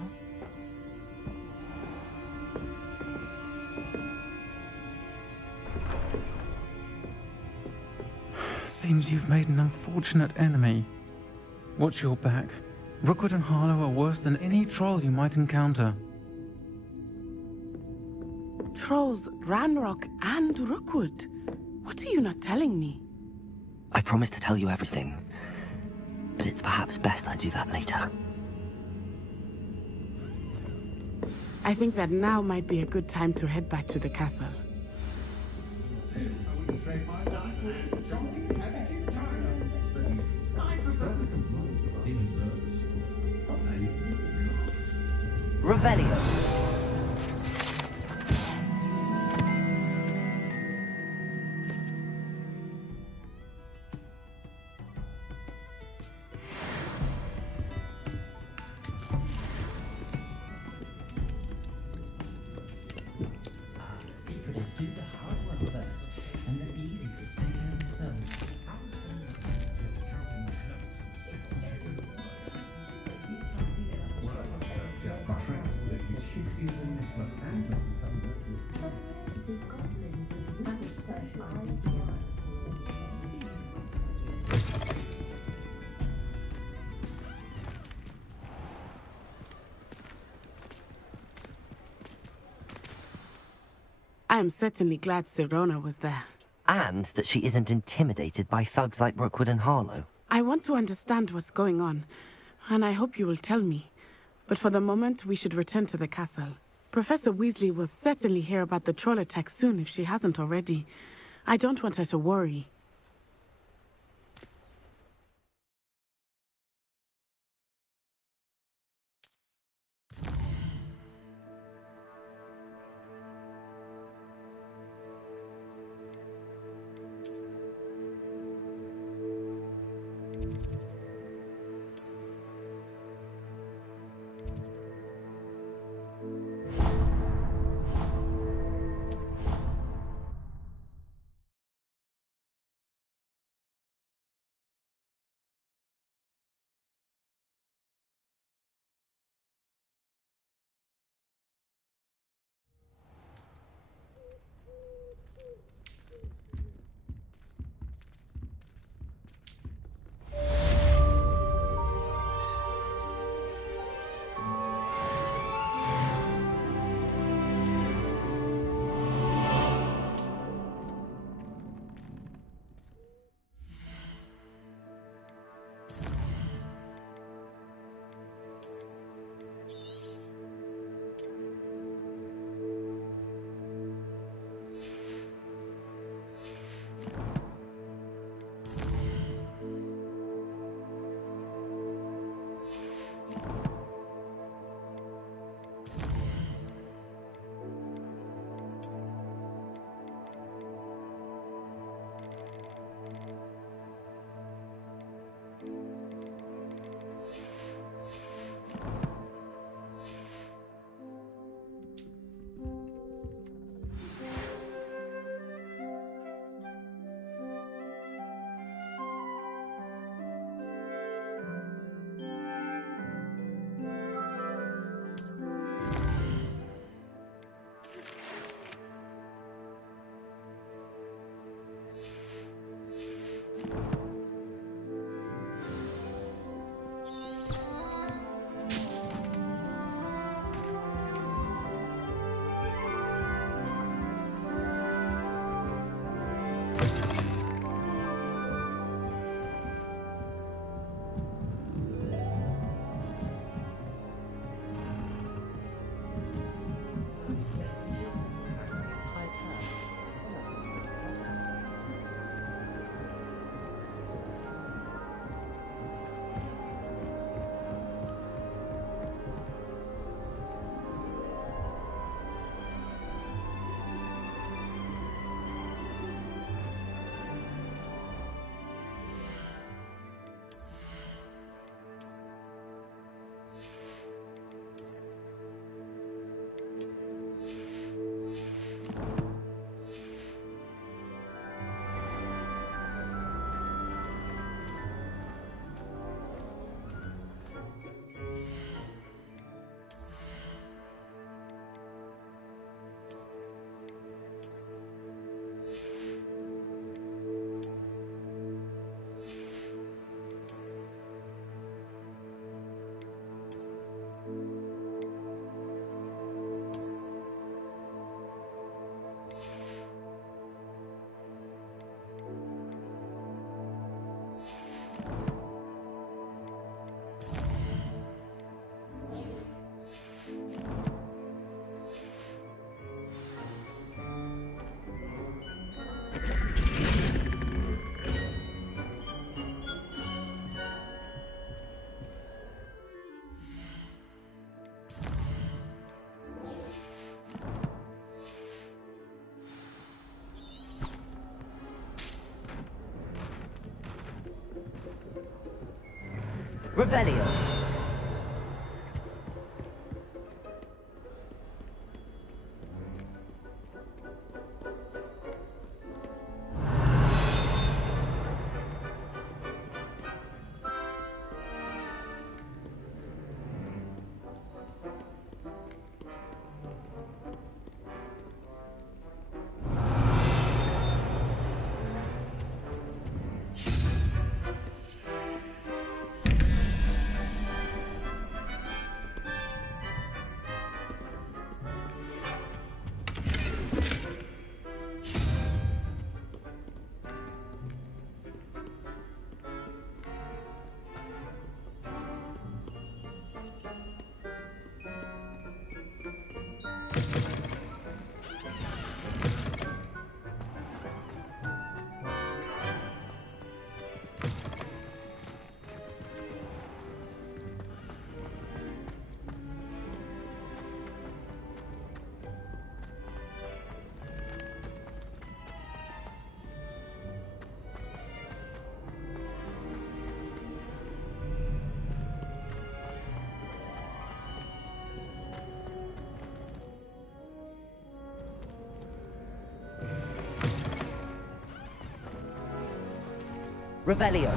Seems you've made an unfortunate enemy. Watch your back. Rookwood and Harlow are worse than any troll you might encounter. Trolls, Ranrock, and Rookwood. What are you not telling me? I promised to tell you everything, but it's perhaps best I do that later. I think that now might be a good time to head back to the castle. Revelio. I am certainly glad Sirona was there. And that she isn't intimidated by thugs like Brookwood and Harlow. I want to understand what's going on, and I hope you will tell me. But for the moment, we should return to the castle. Professor Weasley will certainly hear about the troll attack soon if she hasn't already. I don't want her to worry. Revelio. Revelio.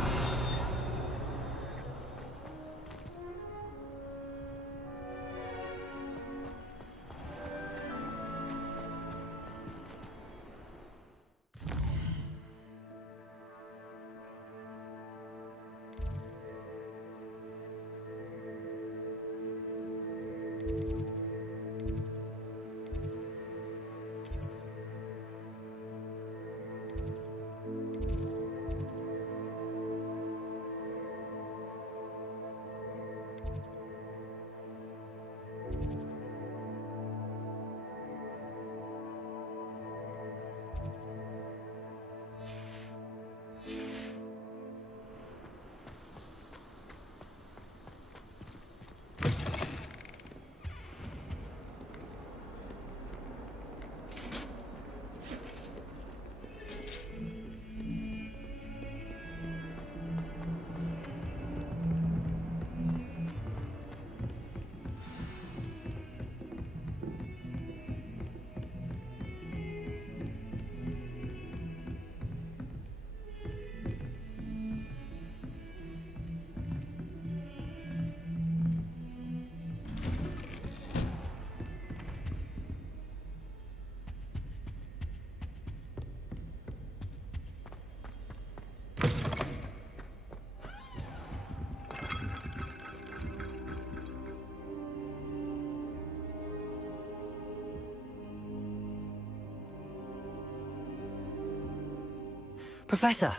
Professor,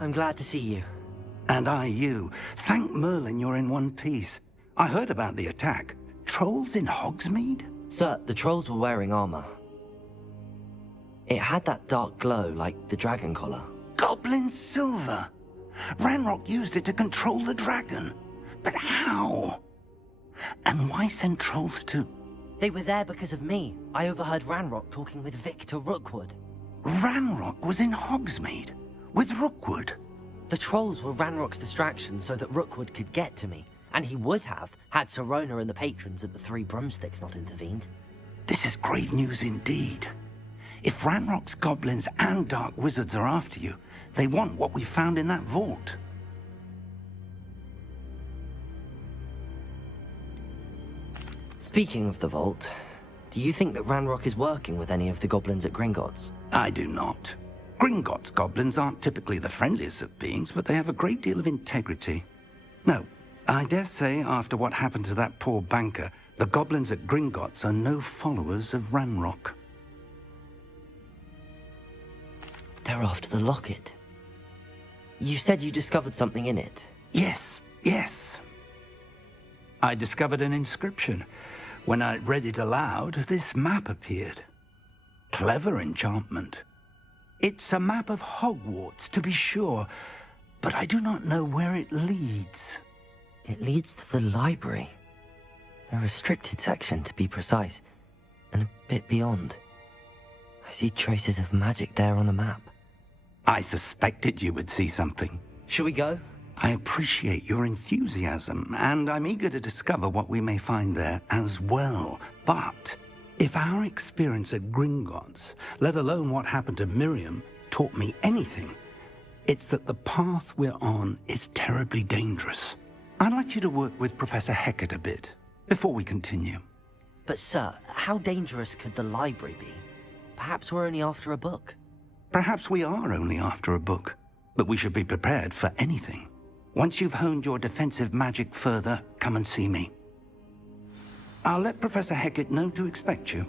I'm glad to see you. And I you. Thank Merlin you're in one piece. I heard about the attack. Trolls in Hogsmeade? Sir, the trolls were wearing armor. It had that dark glow like the dragon collar. Goblin silver! Ranrock used it to control the dragon. But how? And why send trolls too? They were there because of me. I overheard Ranrock talking with Victor Rookwood. Ranrock was in Hogsmeade? With Rookwood? The trolls were Ranrock's distraction so that Rookwood could get to me. And he would have, had Sirona and the patrons at the Three Broomsticks not intervened. This is grave news indeed. If Ranrock's goblins and dark wizards are after you, they want what we found in that vault. Speaking of the vault, do you think that Ranrock is working with any of the goblins at Gringotts? I do not. Gringotts goblins aren't typically the friendliest of beings, but they have a great deal of integrity. No, I dare say after what happened to that poor banker, the goblins at Gringotts are no followers of Ranrock. They're after the locket. You said you discovered something in it. Yes, yes. I discovered an inscription. When I read it aloud, this map appeared. Clever enchantment. It's a map of Hogwarts, to be sure, but I do not know where it leads. It leads to the library. A restricted section, to be precise, and a bit beyond. I see traces of magic there on the map. I suspected you would see something. Shall we go? I appreciate your enthusiasm, and I'm eager to discover what we may find there as well. But if our experience at Gringotts, let alone what happened to Miriam, taught me anything, it's that the path we're on is terribly dangerous. I'd like you to work with Professor Hecat a bit before we continue. But sir, how dangerous could the library be? Perhaps we're only after a book. Perhaps we are only after a book, but we should be prepared for anything. Once you've honed your defensive magic further, come and see me. I'll let Professor Hecat know to expect you.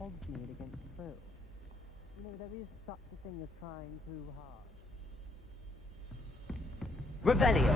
Hogsmeade against Trill. You know, there is such a thing as trying too hard. Revelio!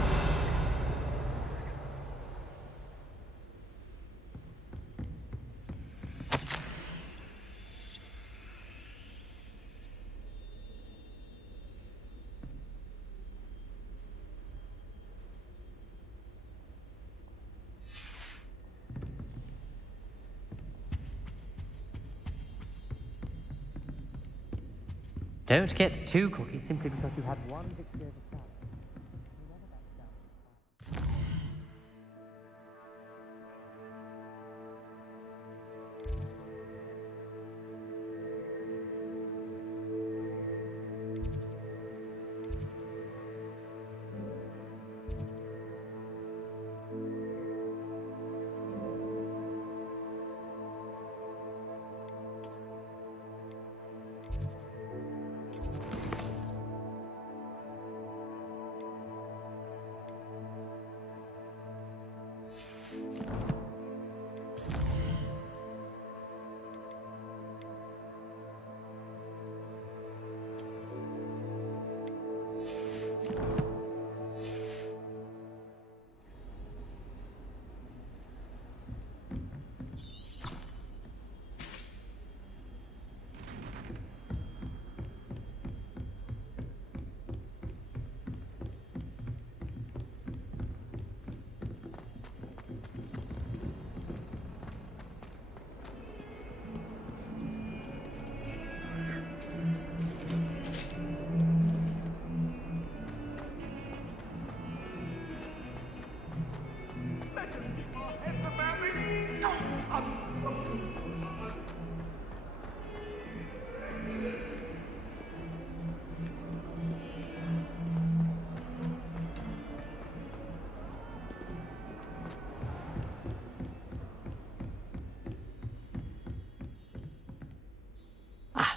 Don't get too cocky simply because you had one victory over Sally.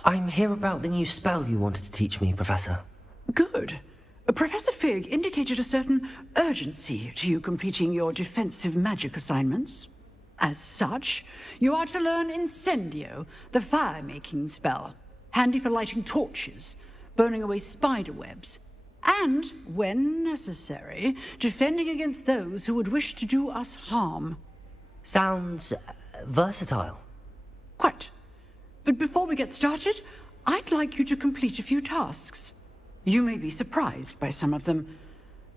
I'm here about the new spell you wanted to teach me, Professor. Good. Professor Fig indicated a certain urgency to you completing your defensive magic assignments. As such, you are to learn Incendio, the fire-making spell, handy for lighting torches, burning away spider webs, and, when necessary, defending against those who would wish to do us harm. Sounds versatile. Quite. But before we get started, I'd like you to complete a few tasks. You may be surprised by some of them.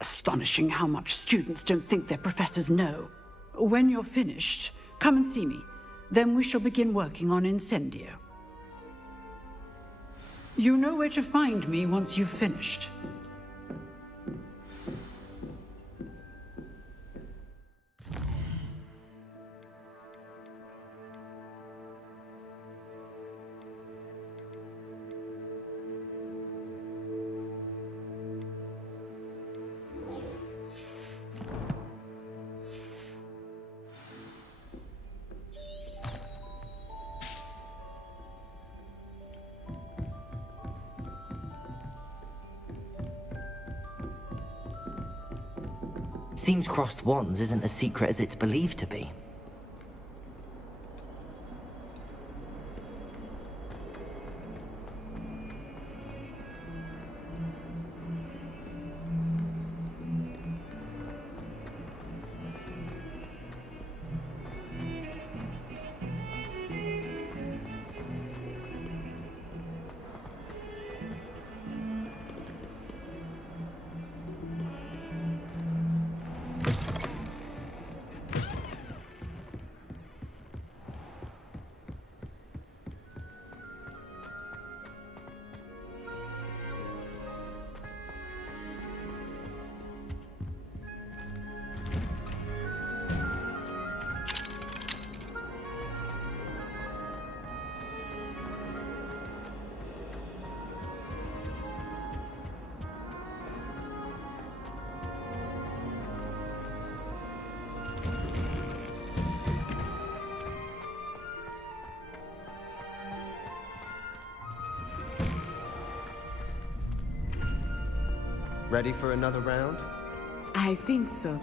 Astonishing how much students don't think their professors know. When you're finished, come and see me. Then we shall begin working on Incendio. You know where to find me once you've finished. Seems crossed wands isn't as secret as it's believed to be. Ready for another round? I think so.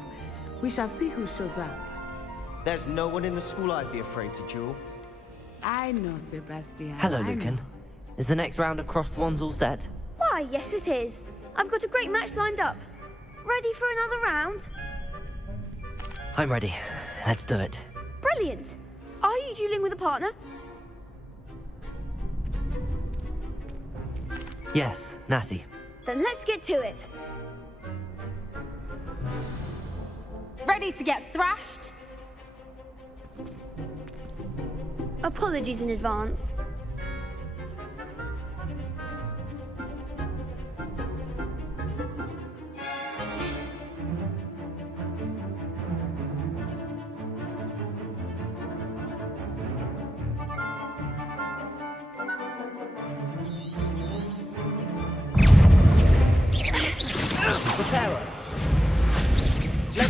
We shall see who shows up. There's no one in the school I'd be afraid to duel. I know, Sebastian. Hello, I know. Lucan. Is the next round of crossed wands all set? Why, yes it is. I've got a great match lined up. Ready for another round? I'm ready. Let's do it. Brilliant. Are you dueling with a partner? Yes, Natty. Then let's get to it. Ready to get thrashed? Apologies in advance.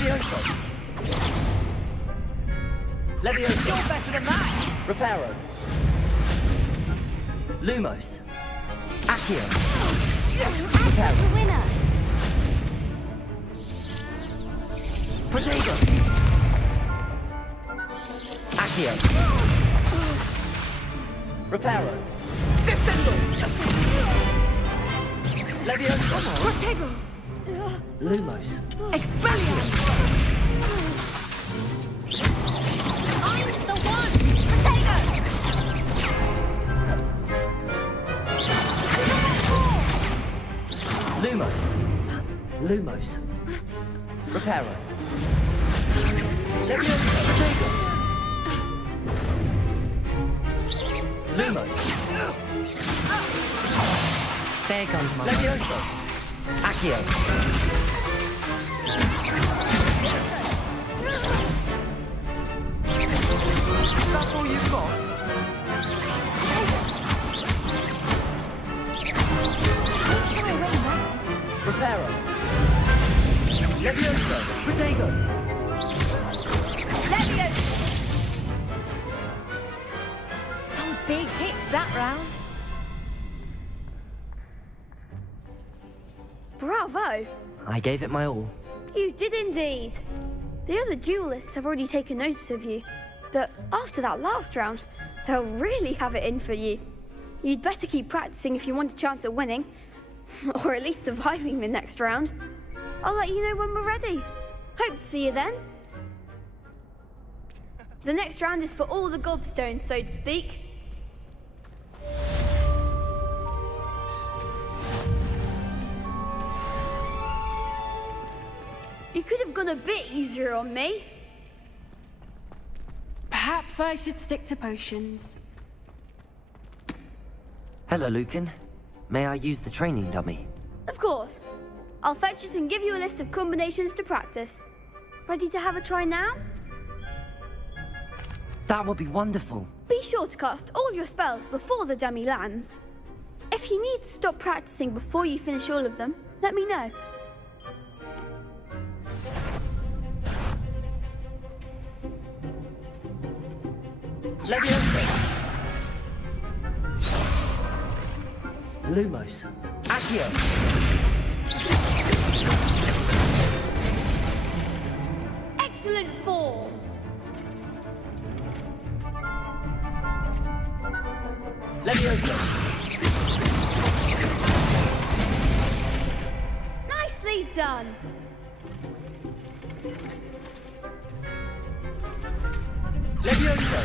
Levioso! Levioso! You're better than that! Reparo! Lumos! Accio! Reparo! Winner! Protego! Accio! Reparo! Descendo! Levioso! Protego! Lumos! Expelliarmus! I'm the one! Potato! Lumos! Lumos! Reparo! Levioso! Protego! Lumos! There comes my Levioso! Accio! That's all you've got? Reparo! Levioso! Protego! Levioso! Some big hits that round. Bravo! I gave it my all. You did indeed. The other duelists have already taken notice of you, but after that last round, they'll really have it in for you. You'd better keep practicing if you want a chance at winning, or at least surviving the next round. I'll let you know when we're ready. Hope to see you then. The next round is for all the gobstones, so to speak. You could have gone a bit easier on me. Perhaps I should stick to potions. Hello, Lucan. May I use the training dummy? Of course. I'll fetch it and give you a list of combinations to practice. Ready to have a try now? That would be wonderful. Be sure to cast all your spells before the dummy lands. If you need to stop practicing before you finish all of them, let me know. Levioso! Lumos! Accio! Excellent form! Levioso! Nicely done! Levioso!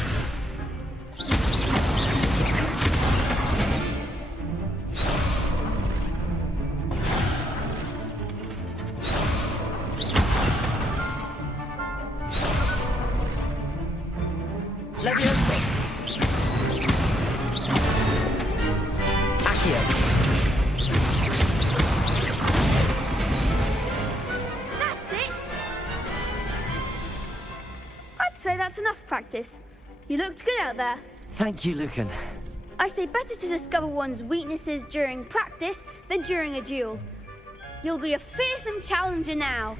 Levioso! Accio! That's it! I'd say that's enough practice. You looked good out there. Thank you, Lucan. I say better to discover one's weaknesses during practice than during a duel. You'll be a fearsome challenger now.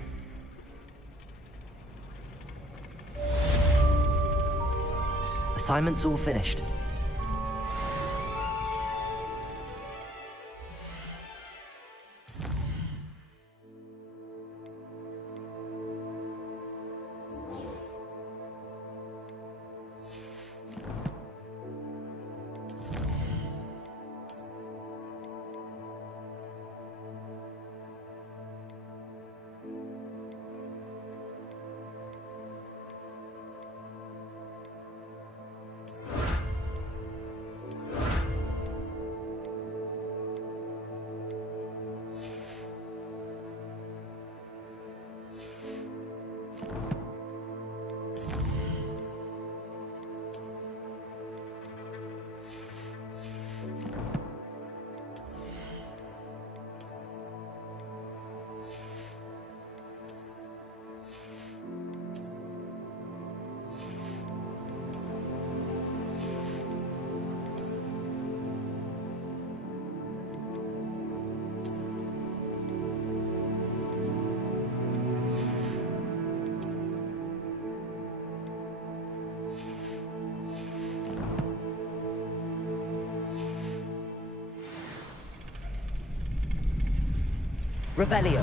Assignment's all finished. Revelio.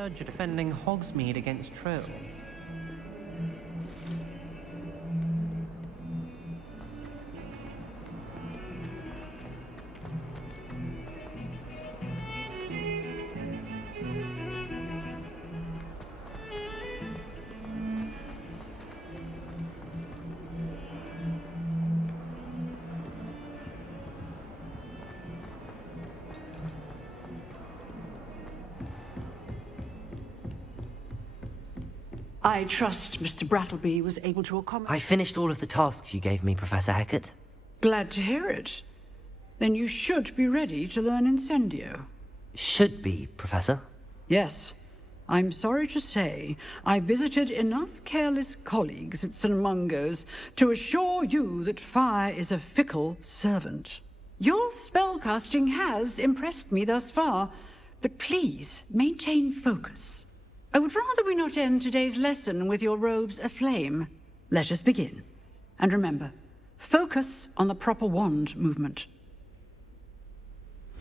Heard you're defending Hogsmeade against trolls. I trust Mr. Brattleby was able to accommodate... I finished all of the tasks you gave me, Professor Hackett. Glad to hear it. Then you should be ready to learn Incendio. Should be, Professor. Yes. I'm sorry to say, I visited enough careless colleagues at St. Mungo's to assure you that fire is a fickle servant. Your spellcasting has impressed me thus far, but please maintain focus. I would rather we not end today's lesson with your robes aflame. Let us begin. And remember, focus on the proper wand movement.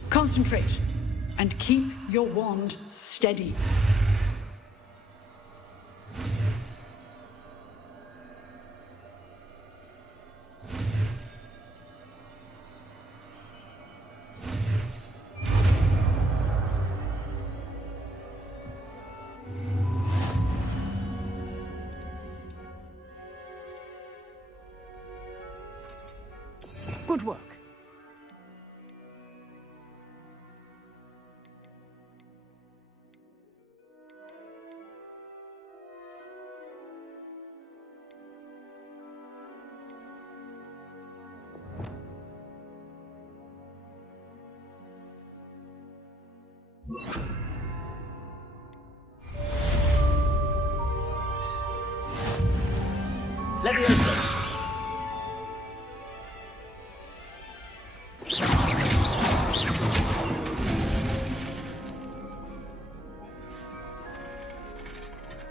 Concentrate, and keep your wand steady. Good work. Leviosa.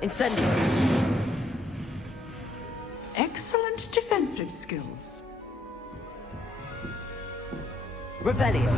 Incendio. Excellent defensive skills. Revelio.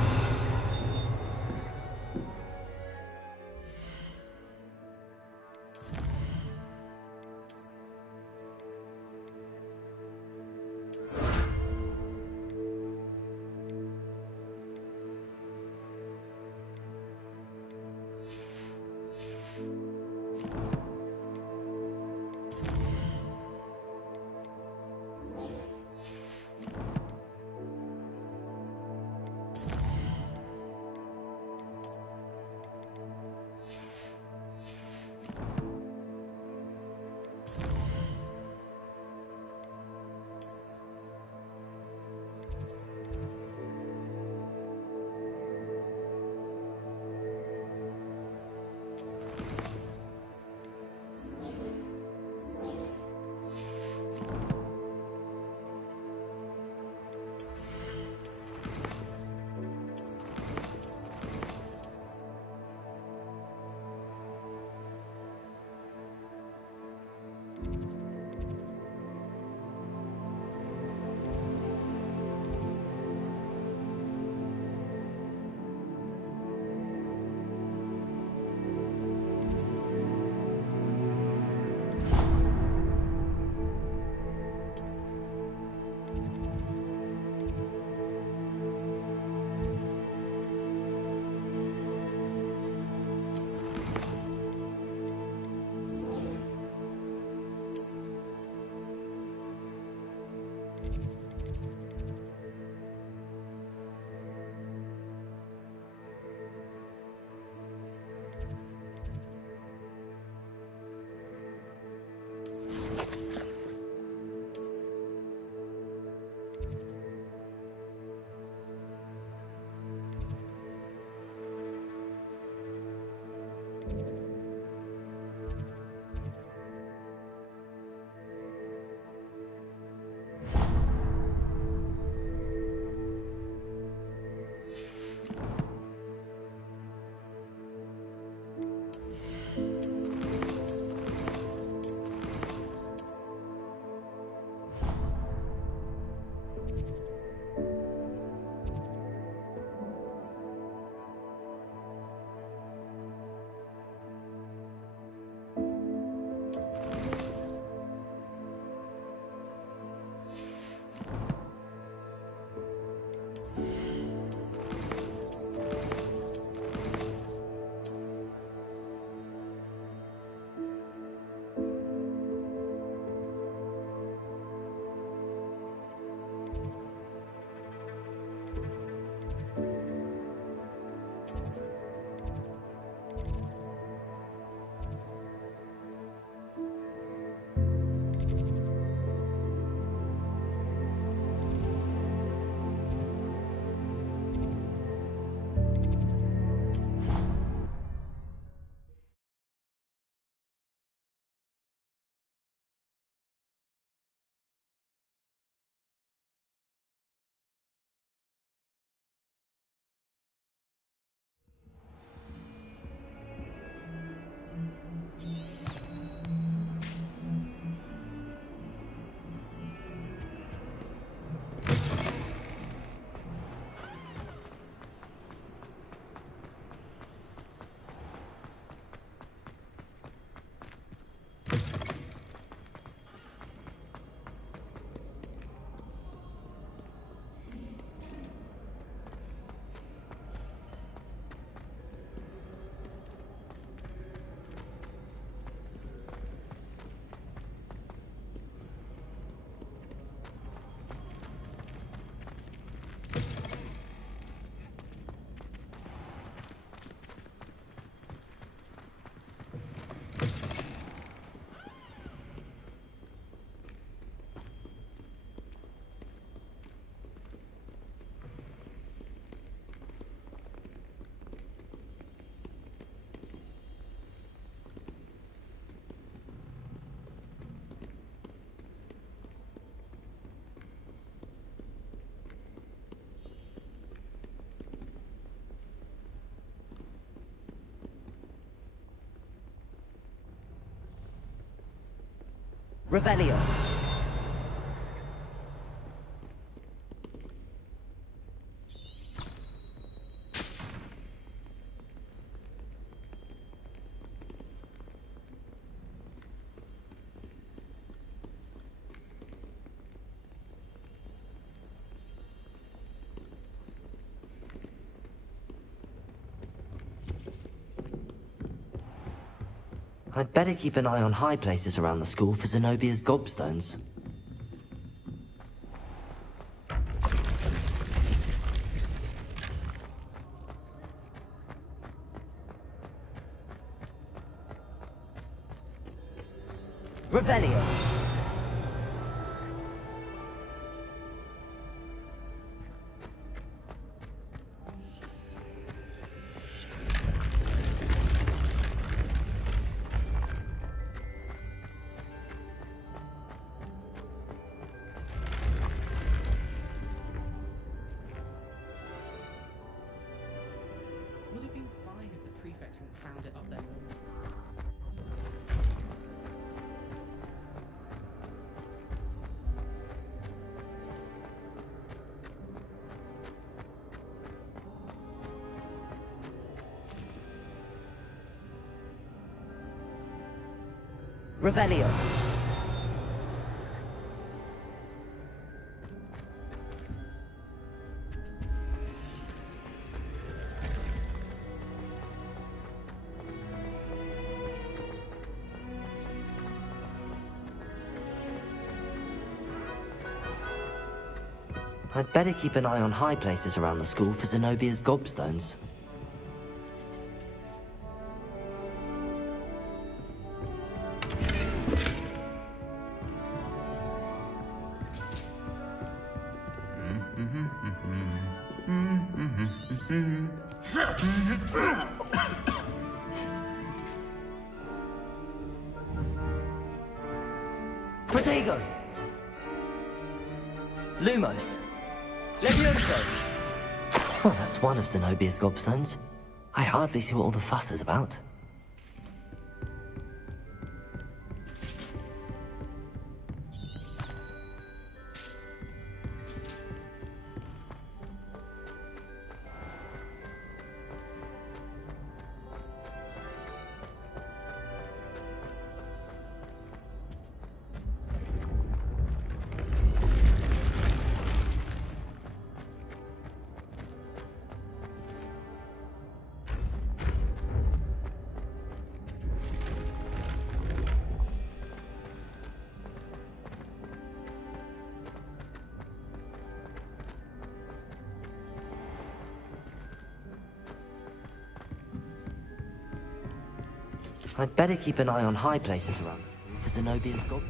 Revelio. I'd better keep an eye on high places around the school for Zenobia's gobstones. Revelio. Would have been fine if the prefect hadn't found it up there. Revelio. I'd better keep an eye on high places around the school for Zenobia's gobstones. Protego! Lumos! Levioso! Well, that's one of Zenobia's gobstones. I hardly see what all the fuss is about. I'd better keep an eye on high places around for Zenobia's gob.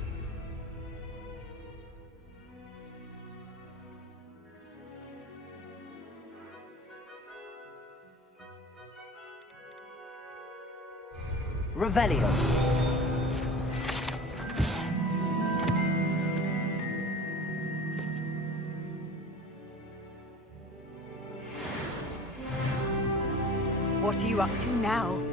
Revelio. What are you up to now?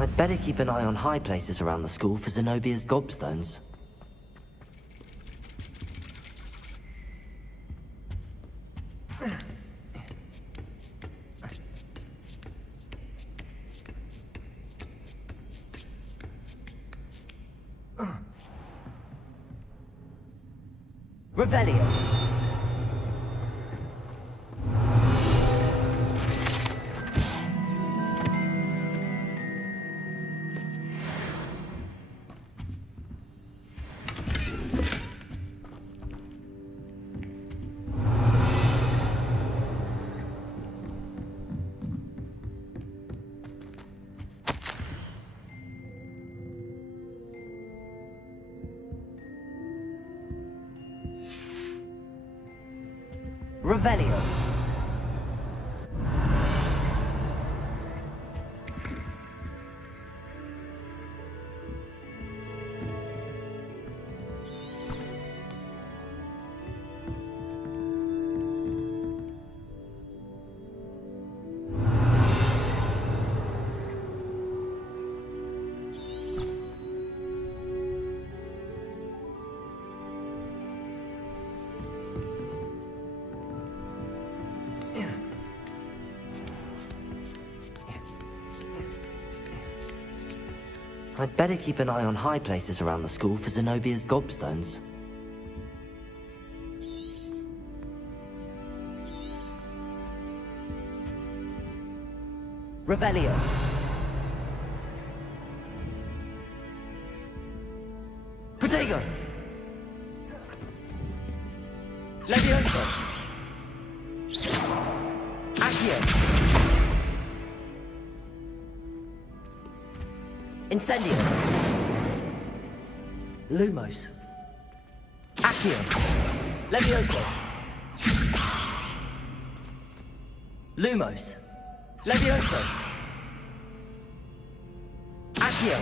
I'd better keep an eye on high places around the school for Zenobia's gobstones. Revelio. Revelio. I'd better keep an eye on high places around the school for Zenobia's gobstones. Revelio. Protego. Levioso. Accio. Incendio. Lumos. Accio. Levioso. Lumos. Levioso. Accio.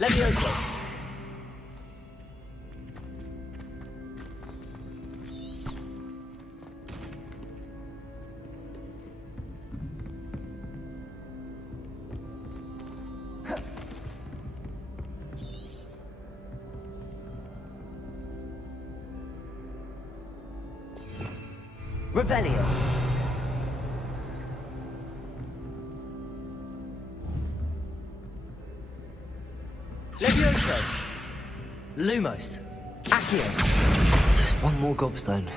Levioso. Revelio. Levioso. Lumos. Accio. Just one more gobstone.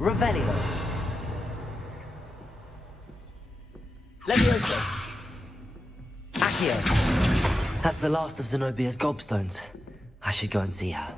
Revelio. Levioso. Accio. That's the last of Zenobia's gobstones. I should go and see her.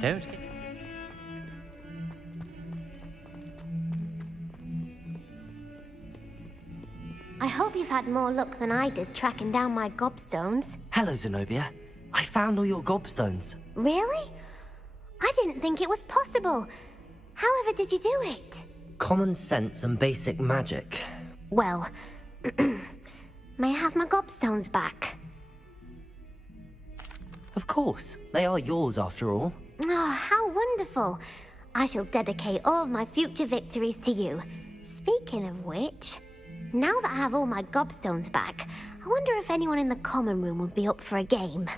Don't. I hope you've had more luck than I did tracking down my gobstones. Hello, Zenobia. I found all your gobstones. Really? I didn't think it was possible. However did you do it? Common sense and basic magic. Well, may I have my gobstones back? Of course. They are yours after all. Oh, how wonderful. I shall dedicate all of my future victories to you. Speaking of which, now that I have all my gobstones back, I wonder if anyone in the common room would be up for a game.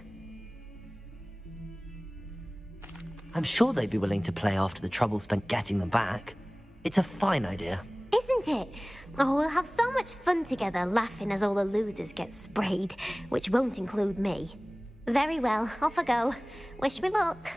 I'm sure they'd be willing to play after the trouble spent getting them back. It's a fine idea. Isn't it? Oh, we'll have so much fun together laughing as all the losers get sprayed, which won't include me. Very well, off I go. Wish me luck.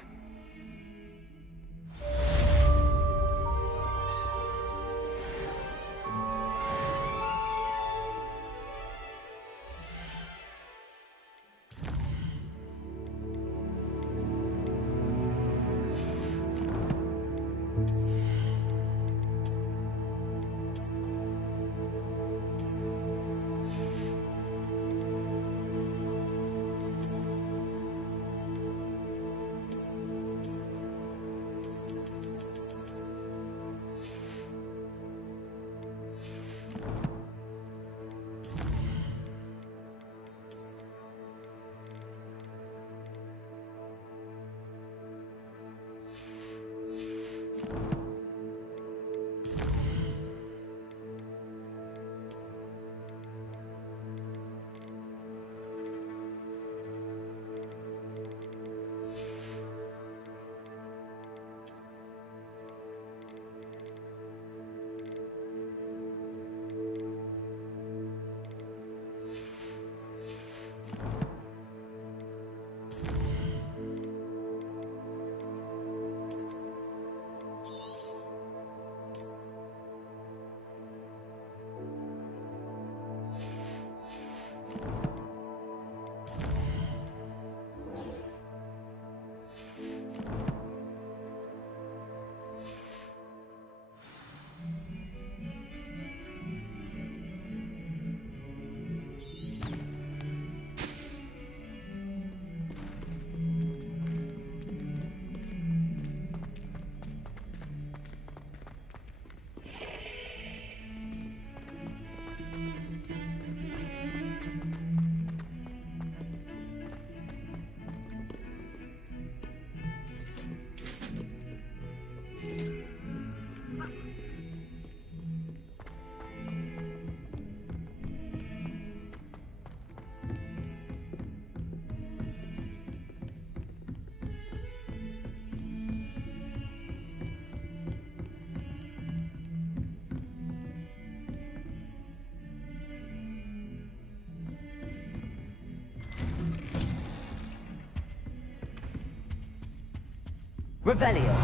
Revelio.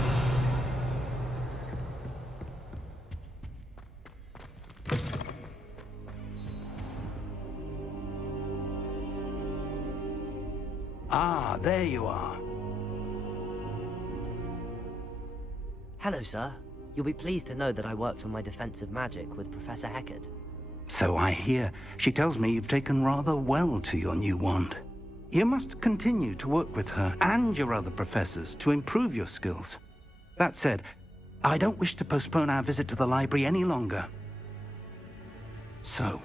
Ah, there you are. Hello, sir. You'll be pleased to know that I worked on my defensive magic with Professor Heckert. So I hear. She tells me you've taken rather well to your new wand. You must continue to work with her and your other professors to improve your skills. That said, I don't wish to postpone our visit to the library any longer. So,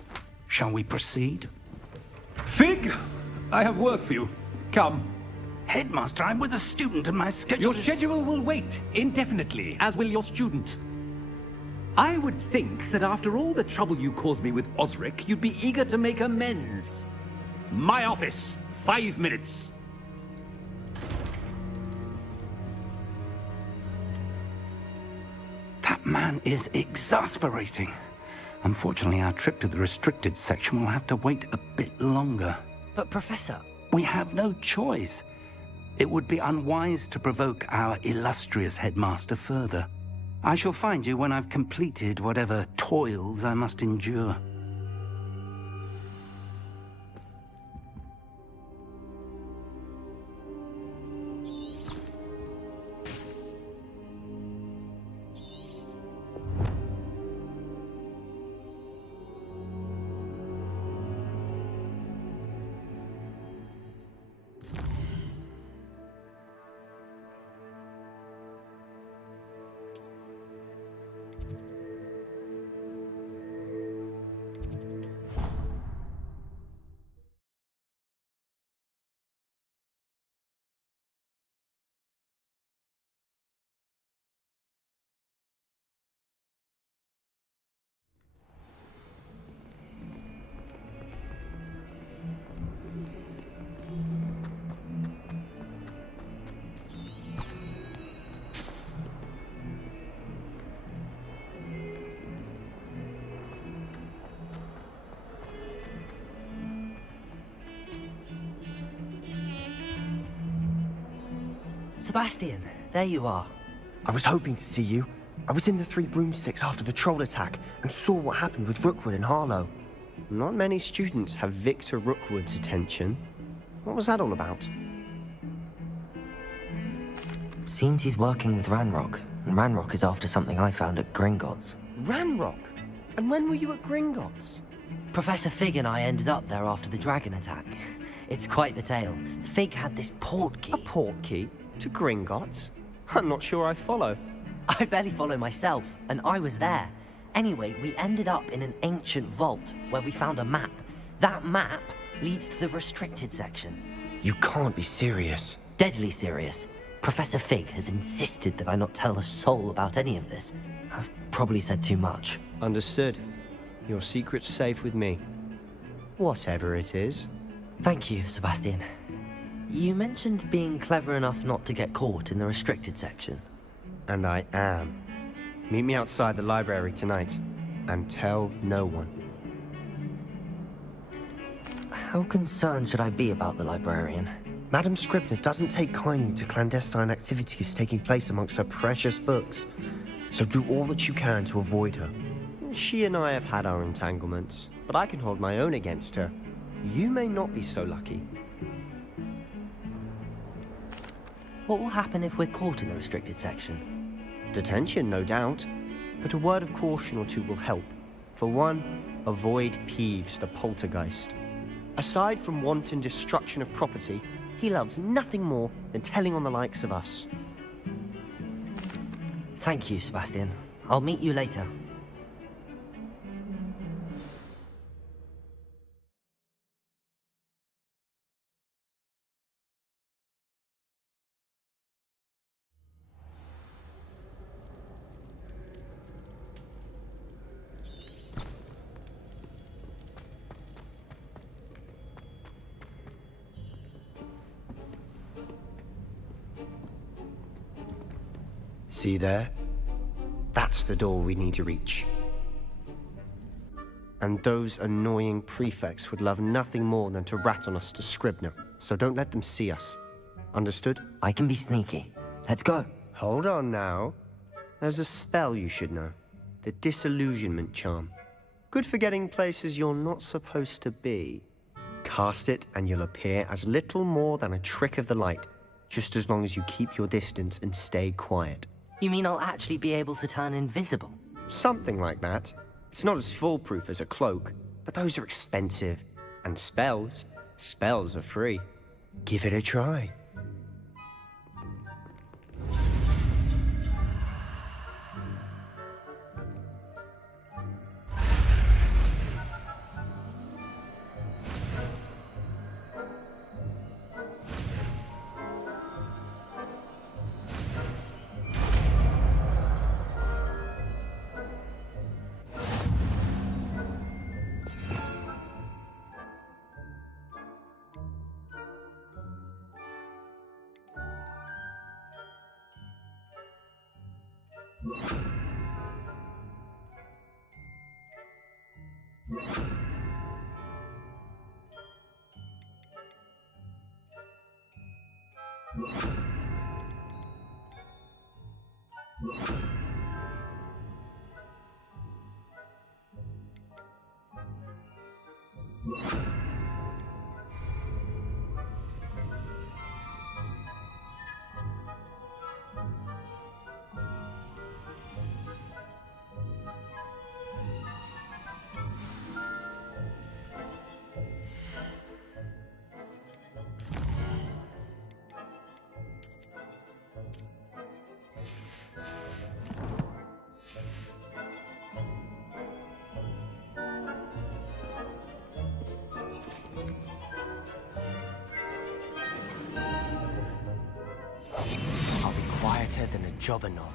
shall we proceed? Fig! I have work for you. Come. Headmaster, I'm with a student and my schedule Your schedule will wait indefinitely, as will your student. I would think that after all the trouble you caused me with Osric, you'd be eager to make amends. My office, 5 minutes. That man is exasperating. Unfortunately, our trip to the restricted section will have to wait a bit longer. But, Professor... We have no choice. It would be unwise to provoke our illustrious headmaster further. I shall find you when I've completed whatever toils I must endure. Sebastian, there you are. I was hoping to see you. I was in the Three Broomsticks after the troll attack and saw what happened with Rookwood and Harlow. Not many students have Victor Rookwood's attention. What was that all about? Seems he's working with Ranrock, and Ranrock is after something I found at Gringotts. Ranrock? And when were you at Gringotts? Professor Fig and I ended up there after the dragon attack. It's quite the tale. Fig had this port key. A port key? To Gringotts? I'm not sure I follow. I barely follow myself, and I was there. Anyway, we ended up in an ancient vault where we found a map. That map leads to the restricted section. You can't be serious. Deadly serious. Professor Fig has insisted that I not tell a soul about any of this. I've probably said too much. Understood. Your secret's safe with me. Whatever it is. Thank you, Sebastian. You mentioned being clever enough not to get caught in the restricted section. And I am. Meet me outside the library tonight, and tell no one. How concerned should I be about the librarian? Madam Scribner doesn't take kindly to clandestine activities taking place amongst her precious books, so do all that you can to avoid her. She and I have had our entanglements, but I can hold my own against her. You may not be so lucky. What will happen if we're caught in the restricted section? Detention, no doubt, but a word of caution or two will help. For one, avoid Peeves, the poltergeist. Aside from wanton destruction of property, he loves nothing more than telling on the likes of us. Thank you, Sebastian. I'll meet you later. See there? That's the door we need to reach. And those annoying prefects would love nothing more than to rat on us to Scribner, so don't let them see us. Understood? I can be sneaky. Let's go. Hold on now. There's a spell you should know. The Disillusionment Charm. Good for getting places you're not supposed to be. Cast it and you'll appear as little more than a trick of the light, just as long as you keep your distance and stay quiet. You mean I'll actually be able to turn invisible? Something like that. It's not as foolproof as a cloak, but those are expensive. And spells are free. Give it a try. Quieter than a jobberknoll.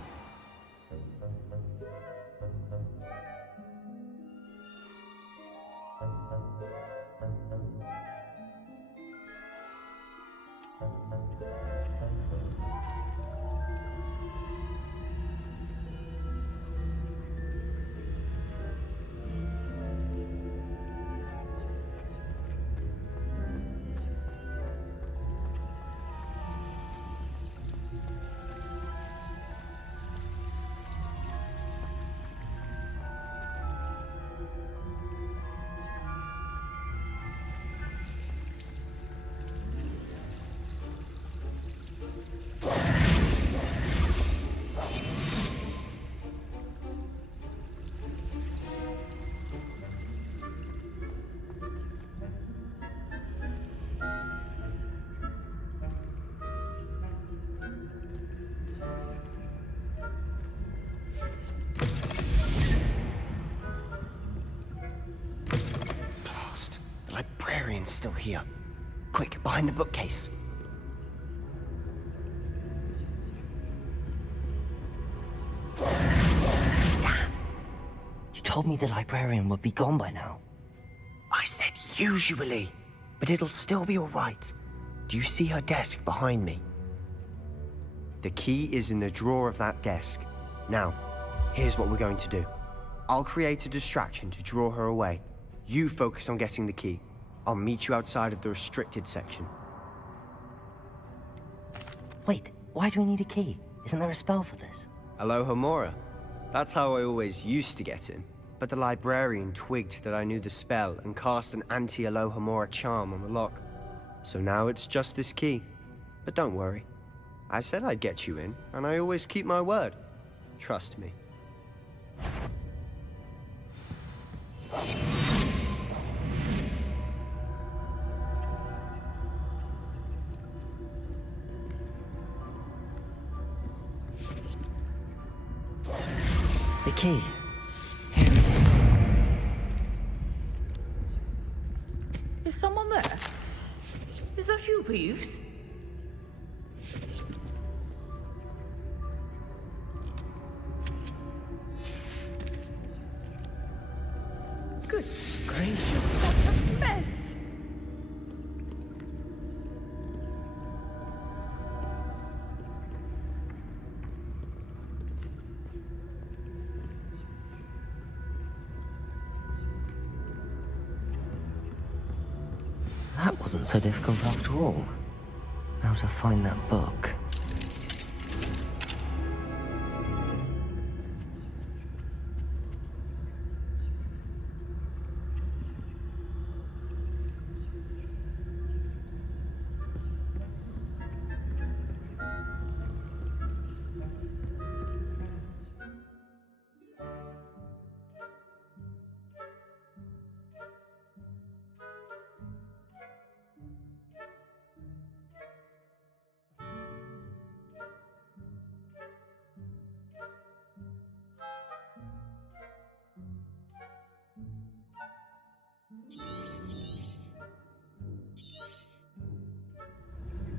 Merlin's still here. Quick, behind the bookcase. Damn! You told me the librarian would be gone by now. I said usually, but it'll still be all right. Do you see her desk behind me? The key is in the drawer of that desk. Now, here's what we're going to do. I'll create a distraction to draw her away. You focus on getting the key. I'll meet you outside of the restricted section. Wait, why do we need a key? Isn't there a spell for this? Alohomora. That's how I always used to get in. But the librarian twigged that I knew the spell and cast an anti-Alohomora charm on the lock. So now it's just this key. But don't worry. I said I'd get you in, and I always keep my word. Trust me. The key. Here it is. Is someone there? Is that you, Peeves? Good gracious, what a mess! That wasn't so difficult after all. Now to find that book.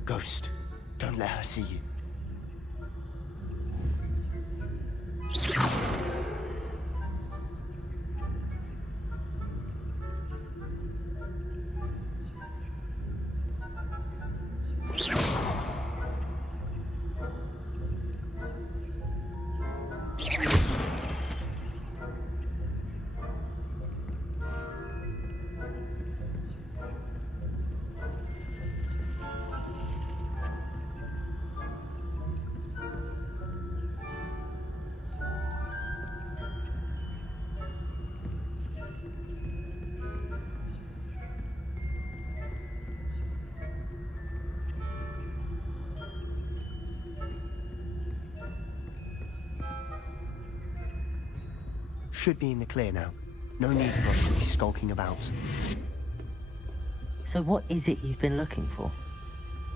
Ghost, don't let her see you. Should be in the clear now. No need for us to be skulking about. So what is it you've been looking for?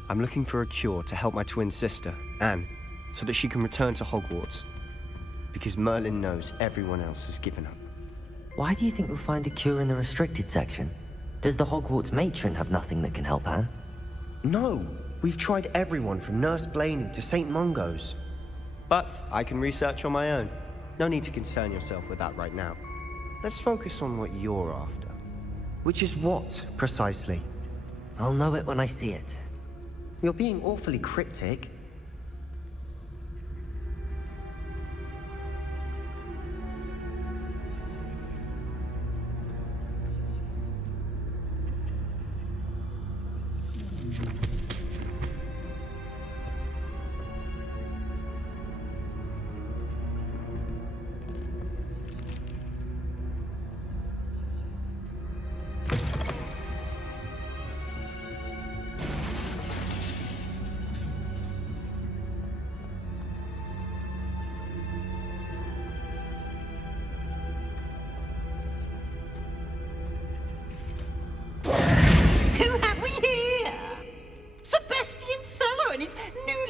I'm looking for a cure to help my twin sister, Anne, so that she can return to Hogwarts. Because Merlin knows everyone else has given up. Why do you think we'll find a cure in the restricted section? Does the Hogwarts matron have nothing that can help Anne? No! We've tried everyone from Nurse Blaney to St. Mungo's. But I can research on my own. No need to concern yourself with that right now. Let's focus on what you're after. Which is what, precisely? I'll know it when I see it. You're being awfully cryptic.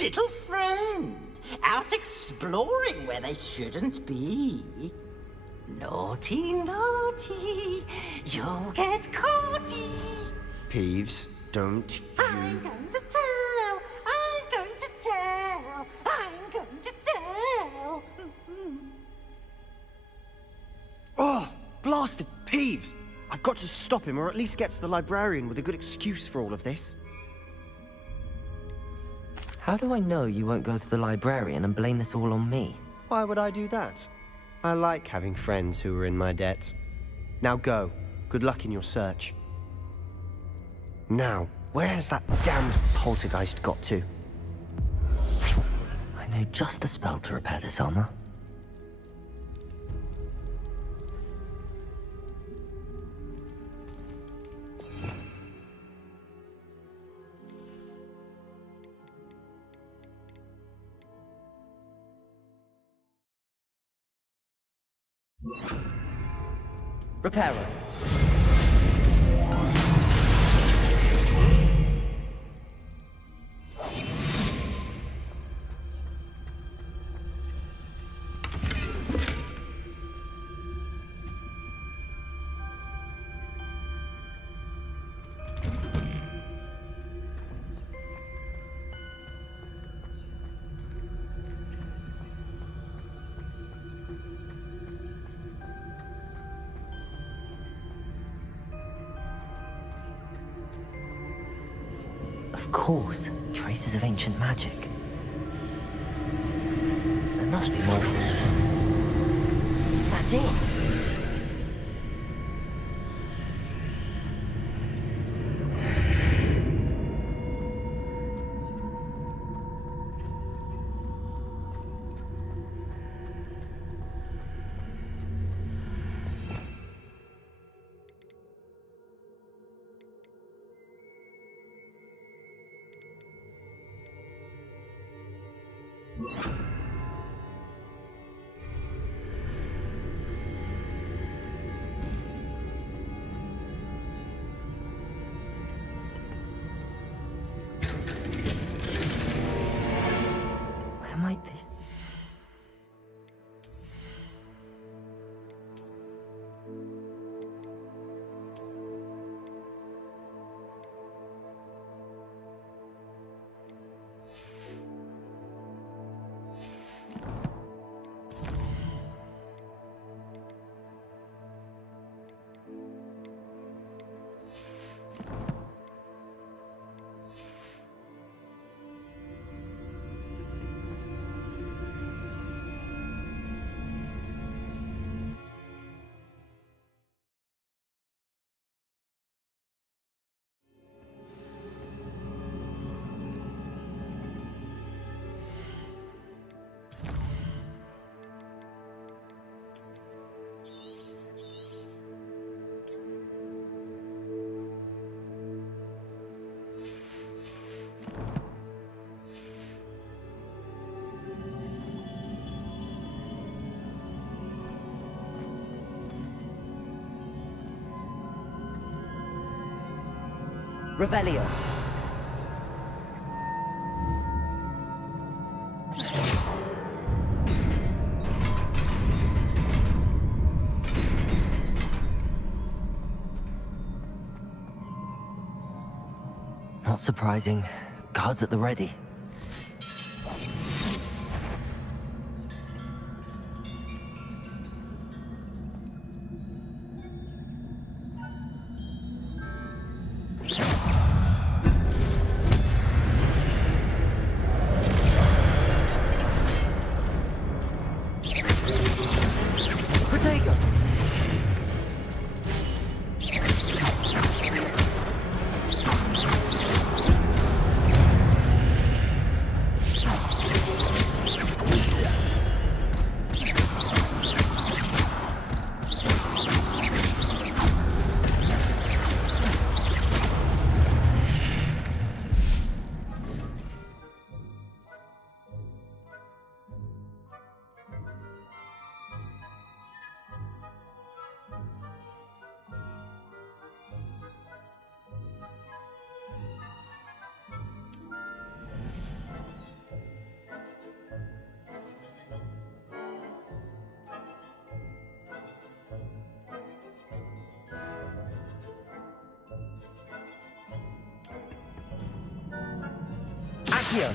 Little friend, out exploring where they shouldn't be. Naughty, naughty, you'll get caughty. Peeves, don't I'm going to tell! I'm going to tell! I'm going to tell! Oh, blasted Peeves! I've got to stop him, or at least get to the librarian with a good excuse for all of this. How do I know you won't go to the librarian and blame this all on me? Why would I do that? I like having friends who are in my debt. Now go. Good luck in your search. Now, where has that damned poltergeist got to? I know just the spell to repair this armor. Repairer. Of course, traces of ancient magic. There must be more to this one. That's it! Where might this... Revelio. Not surprising. Guards at the ready. Protego! Here.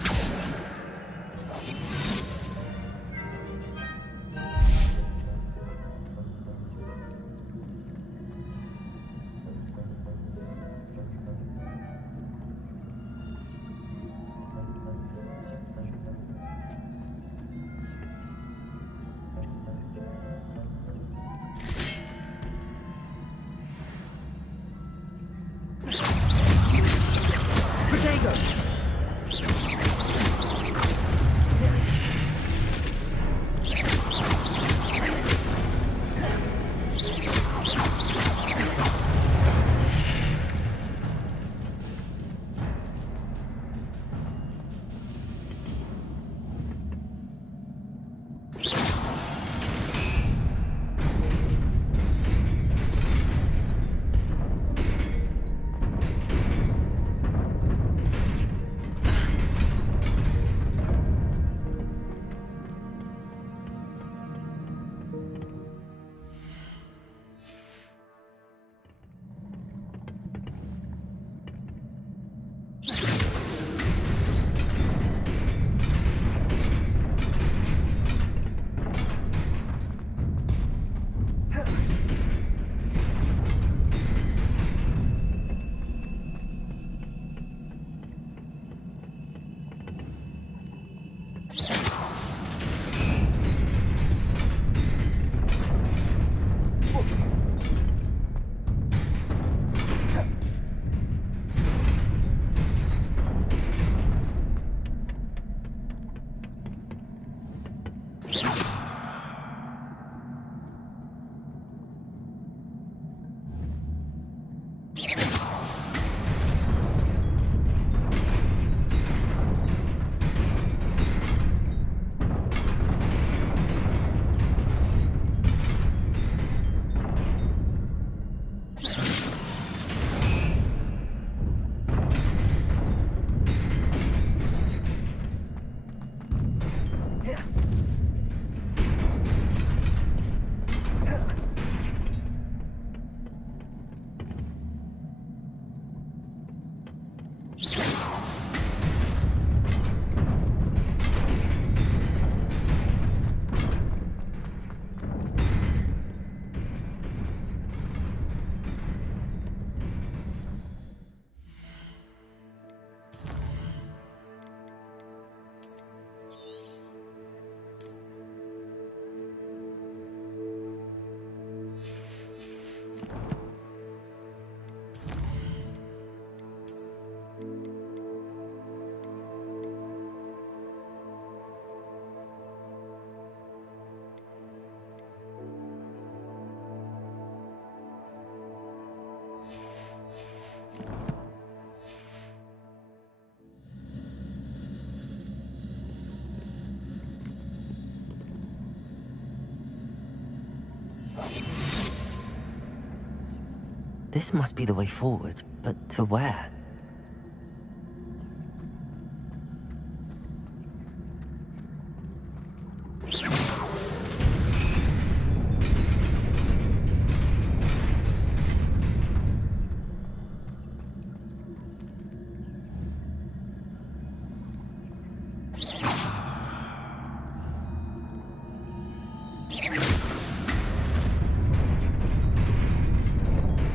This must be the way forward, but to where?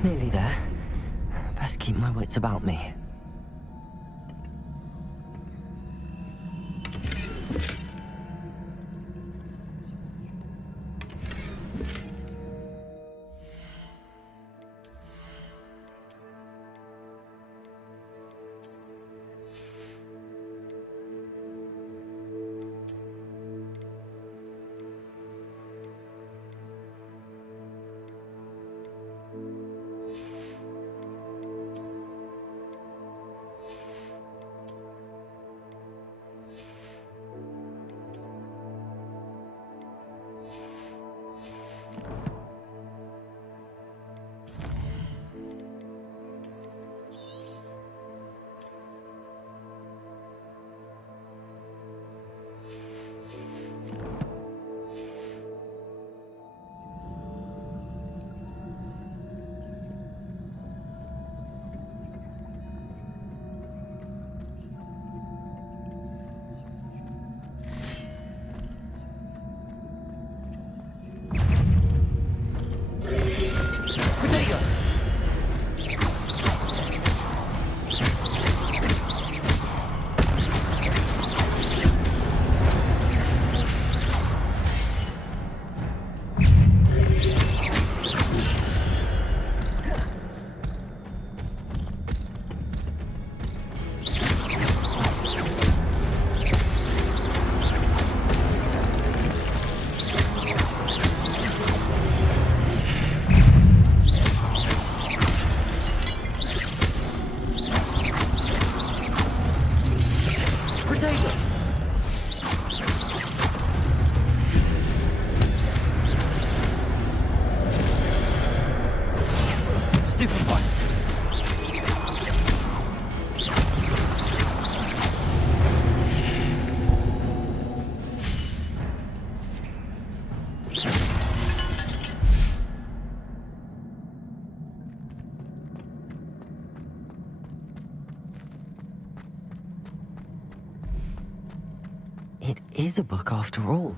Nearly there. Best keep my wits about me. It is a book after all.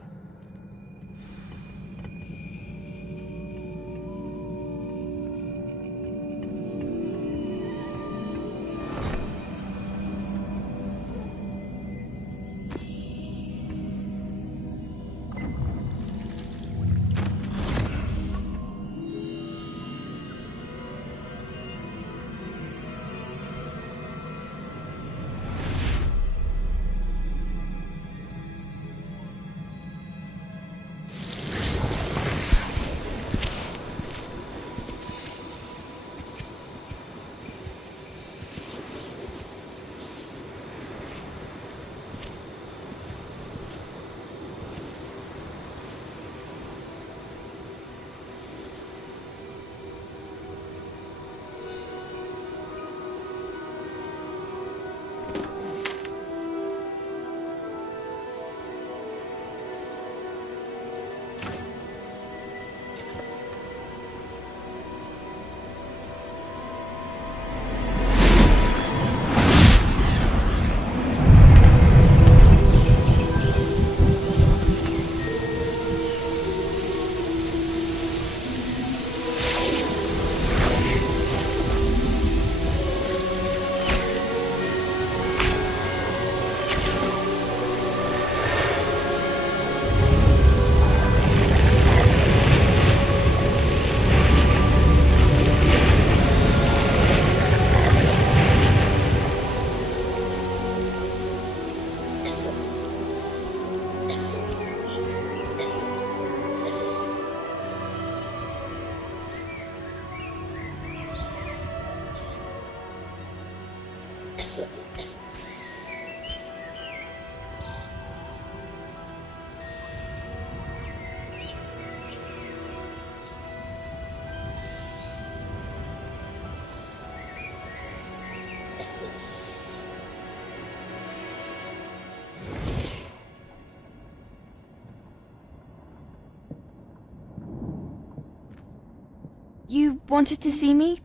You wanted to see me?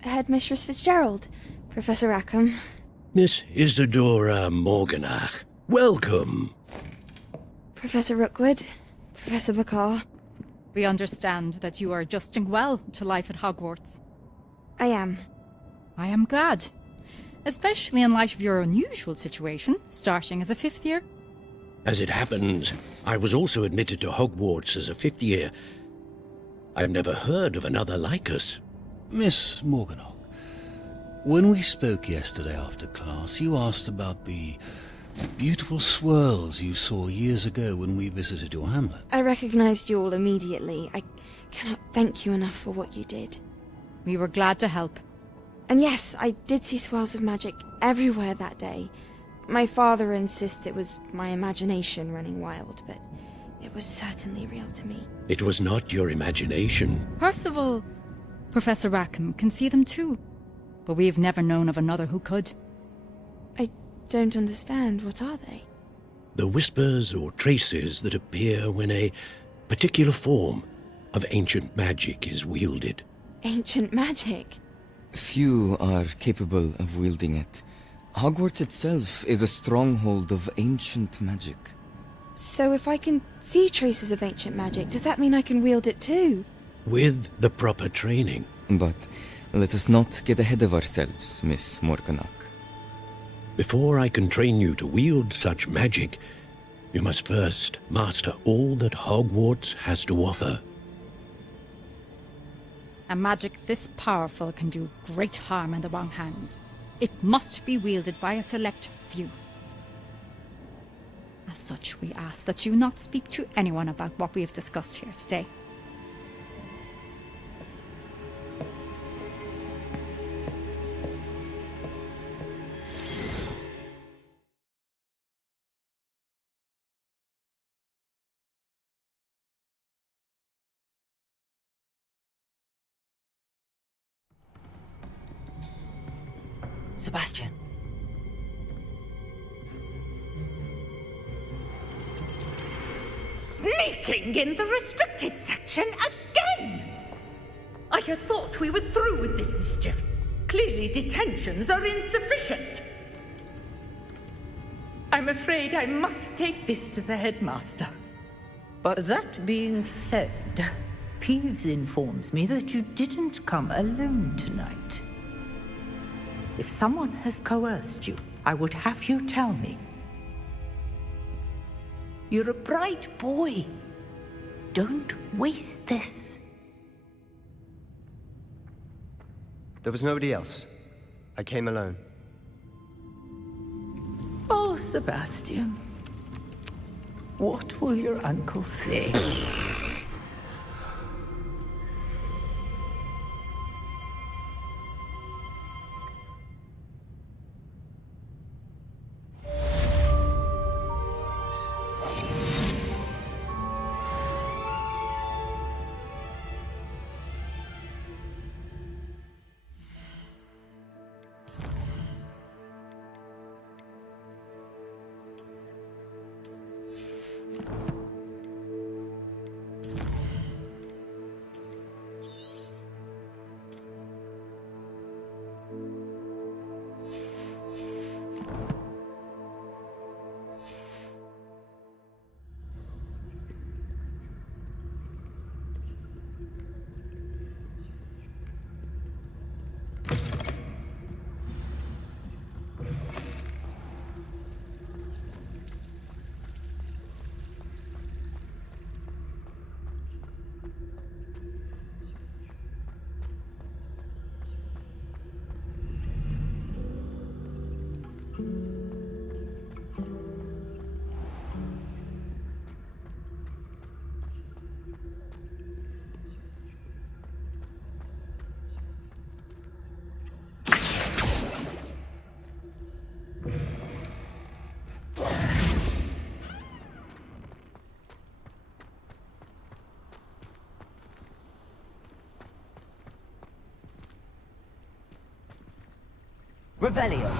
Headmistress Fitzgerald, Professor Rackham. Miss Isadora Morganach, welcome. Professor Rookwood, Professor Bakar. We understand that you are adjusting well to life at Hogwarts. I am. I am glad. Especially in light of your unusual situation, starting as a 5th year. As it happens, I was also admitted to Hogwarts as a 5th year. I've never heard of another like us. Miss Morganach, when we spoke yesterday after class, you asked about the beautiful swirls you saw years ago when we visited your hamlet. I recognized you all immediately. I cannot thank you enough for what you did. We were glad to help. And yes, I did see swirls of magic everywhere that day. My father insists it was my imagination running wild, but it was certainly real to me. It was not your imagination. Percival, Professor Rackham can see them too. But we've never known of another who could. I don't understand. What are they? The whispers or traces that appear when a particular form of ancient magic is wielded. Ancient magic? Few are capable of wielding it. Hogwarts itself is a stronghold of ancient magic. So if I can see traces of ancient magic, does that mean I can wield it too? With the proper training. But let us not get ahead of ourselves, Miss Morganach. Before I can train you to wield such magic, you must first master all that Hogwarts has to offer. A magic this powerful can do great harm in the wrong hands. It must be wielded by a select few. As such, we ask that you not speak to anyone about what we have discussed here today. Sebastian. Sneaking in the restricted section again! I had thought we were through with this mischief. Clearly detentions are insufficient. I'm afraid I must take this to the headmaster. But that being said, Peeves informs me that you didn't come alone tonight. If someone has coerced you, I would have you tell me. You're a bright boy. Don't waste this. There was nobody else. I came alone. Oh, Sebastian. What will your uncle say? Revelio.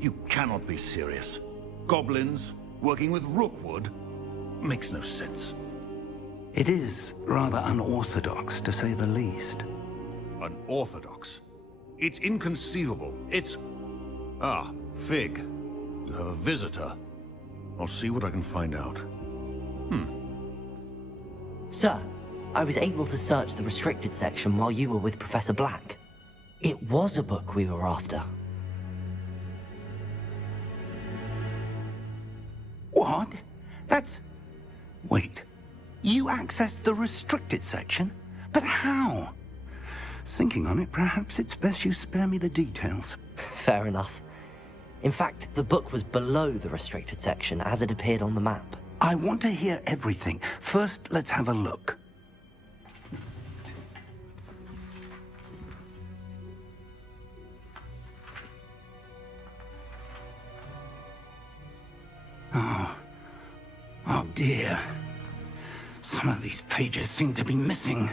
You cannot be serious. Goblins working with Rookwood? Makes no sense. It is rather unorthodox, to say the least. Unorthodox? It's inconceivable. It's... Ah, Fig. You have a visitor. I'll see what I can find out. Sir, I was able to search the restricted section while you were with Professor Black. It was a book we were after. What? That's... Wait. You accessed the restricted section? But how? Thinking on it, perhaps it's best you spare me the details. Fair enough. In fact, the book was below the restricted section as it appeared on the map. I want to hear everything. First, let's have a look. Oh dear. Some of these pages seem to be missing.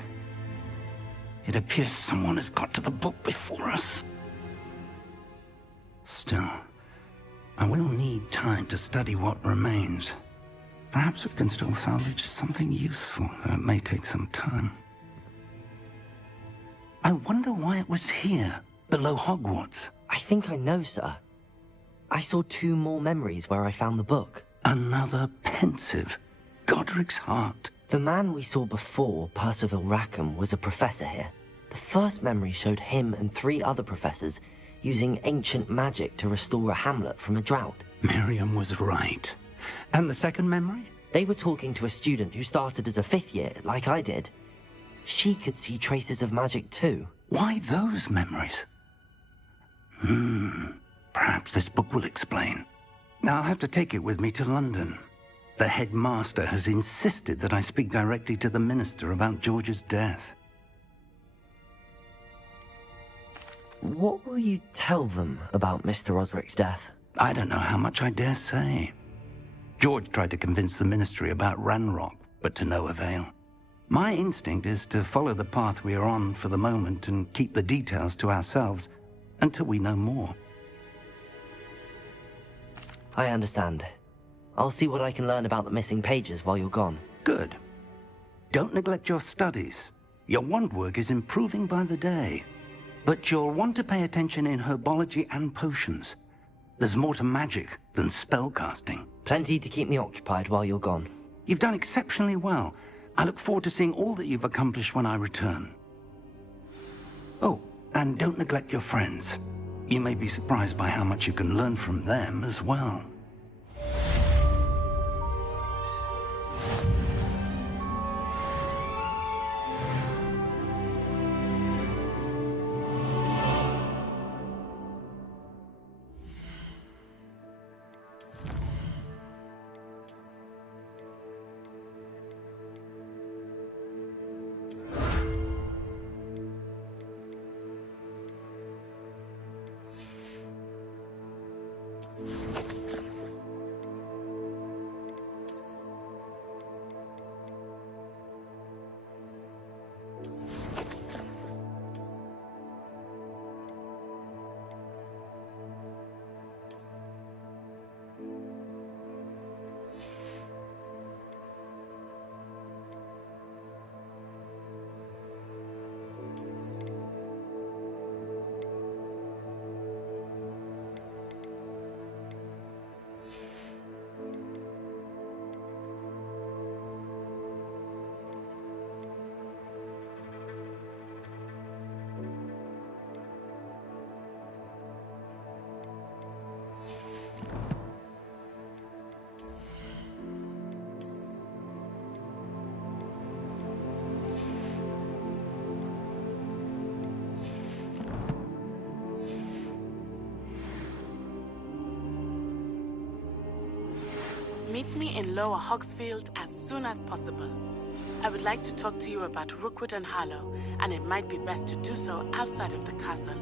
It appears someone has got to the book before us. Still, I will need time to study what remains. Perhaps we can still salvage something useful, though it may take some time. I wonder why it was here, below Hogwarts. I think I know, sir. I saw 2 more memories where I found the book. Another pensive. Godric's heart. The man we saw before, Percival Rackham, was a professor here. The first memory showed him and 3 other professors using ancient magic to restore a hamlet from a drought. Miriam was right. And the second memory? They were talking to a student who started as a 5th year, like I did. She could see traces of magic too. Why those memories? Perhaps this book will explain. Now I'll have to take it with me to London. The headmaster has insisted that I speak directly to the minister about George's death. What will you tell them about Mr. Osric's death? I don't know how much I dare say. George tried to convince the ministry about Ranrock, but to no avail. My instinct is to follow the path we are on for the moment and keep the details to ourselves until we know more. I understand. I'll see what I can learn about the missing pages while you're gone. Good. Don't neglect your studies. Your wand work is improving by the day. But you'll want to pay attention in herbology and potions. There's more to magic than spellcasting. Plenty to keep me occupied while you're gone. You've done exceptionally well. I look forward to seeing all that you've accomplished when I return. Oh, and don't neglect your friends. You may be surprised by how much you can learn from them as well. Meet me in Lower Hogsfield as soon as possible. I would like to talk to you about Rookwood and Harlow, and it might be best to do so outside of the castle.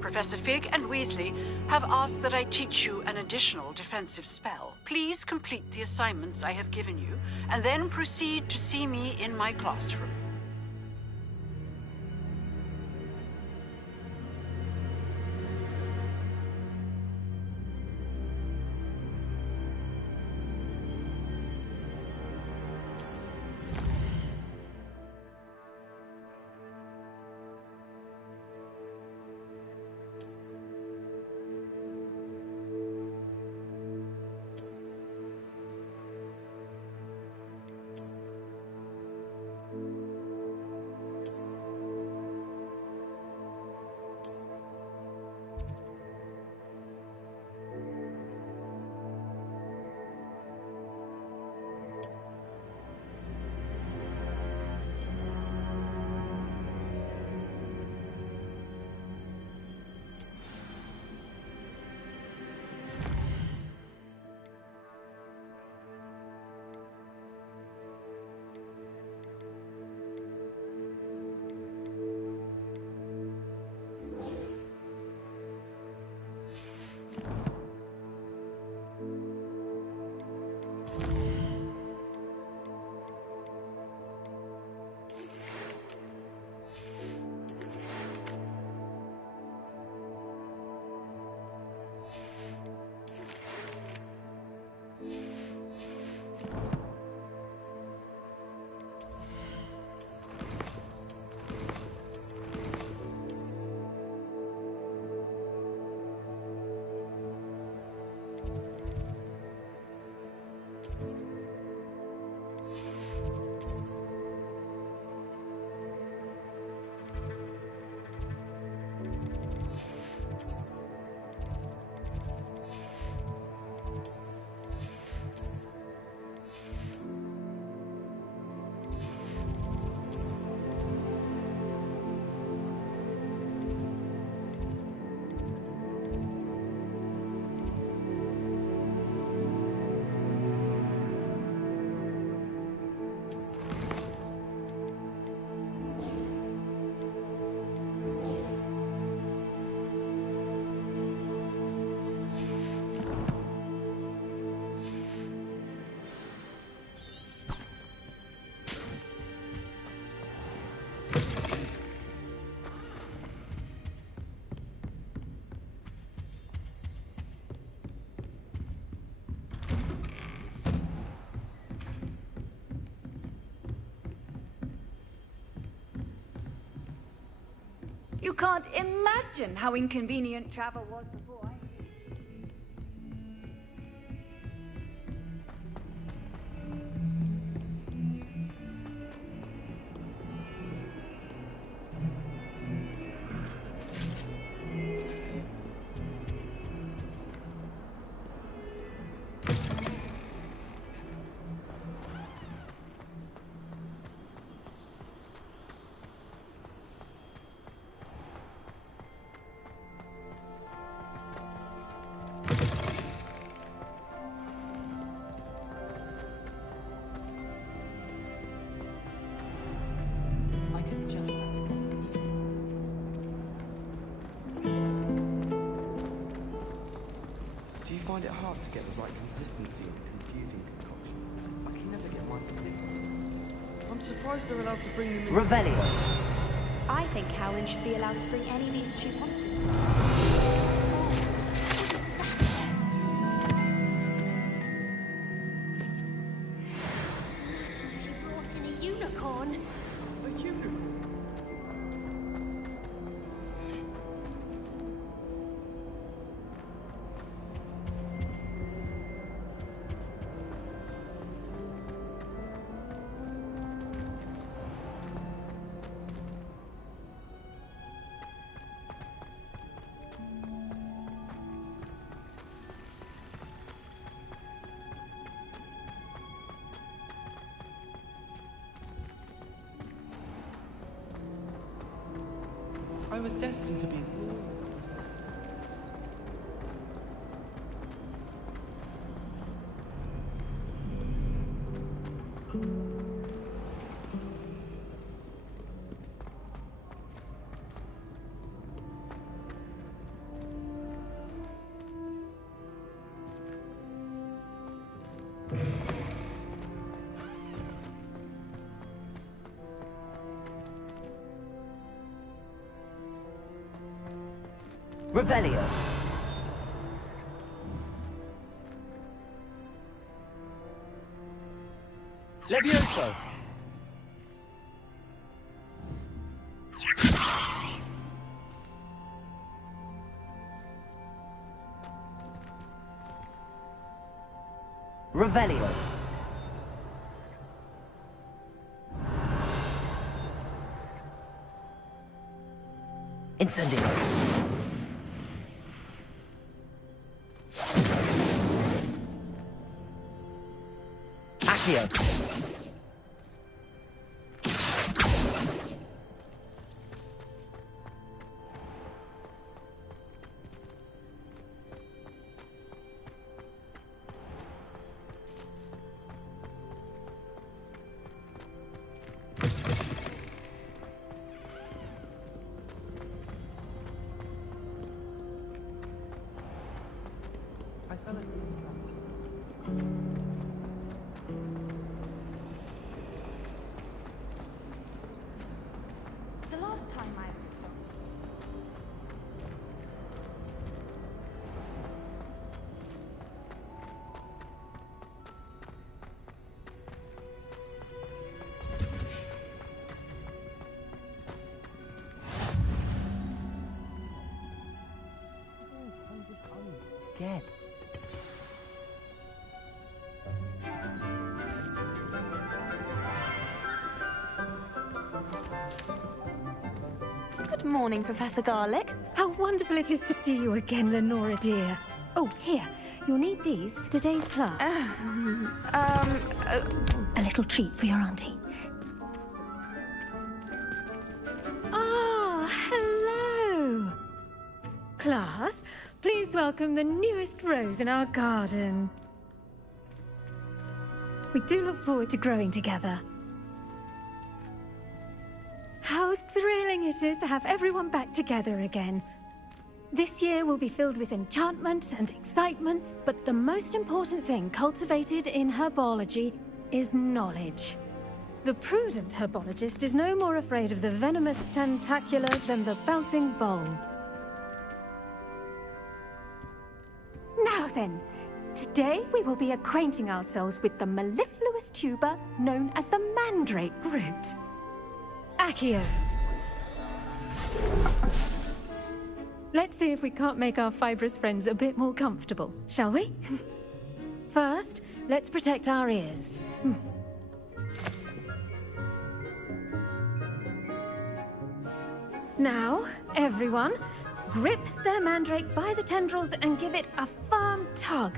Professor Fig and Weasley have asked that I teach you an additional defensive spell. Please complete the assignments I have given you, and then proceed to see me in my classroom. You can't imagine how inconvenient travel was before I... Do you find it hard to get the right consistency of a confusing concoction? I can never get mine to fit. I'm surprised they're allowed to bring them in. Revelio. I think Howland should be allowed to bring any beast she wants to. She brought in a unicorn. A unicorn? I was destined to be. Revelio. Levioso. Revelio. Incendio. Accio. I fell asleep. The last time I... Again. Good morning, Professor Garlick. How wonderful it is to see you again, Lenora dear. Oh, here. You'll need these for today's class. A little treat for your auntie. Ah, hello. Class, please welcome the newest rose in our garden. We do look forward to growing together. How thrilling it is to have everyone back together again. This year will be filled with enchantment and excitement, but the most important thing cultivated in herbology is knowledge. The prudent herbologist is no more afraid of the venomous tentacular than the bouncing bulb. Now then, today we will be acquainting ourselves with the mellifluous tuber known as the mandrake root. Accio. Let's see if we can't make our fibrous friends a bit more comfortable, shall we? First, let's protect our ears. Now, everyone, grip their mandrake by the tendrils and give it a firm tug.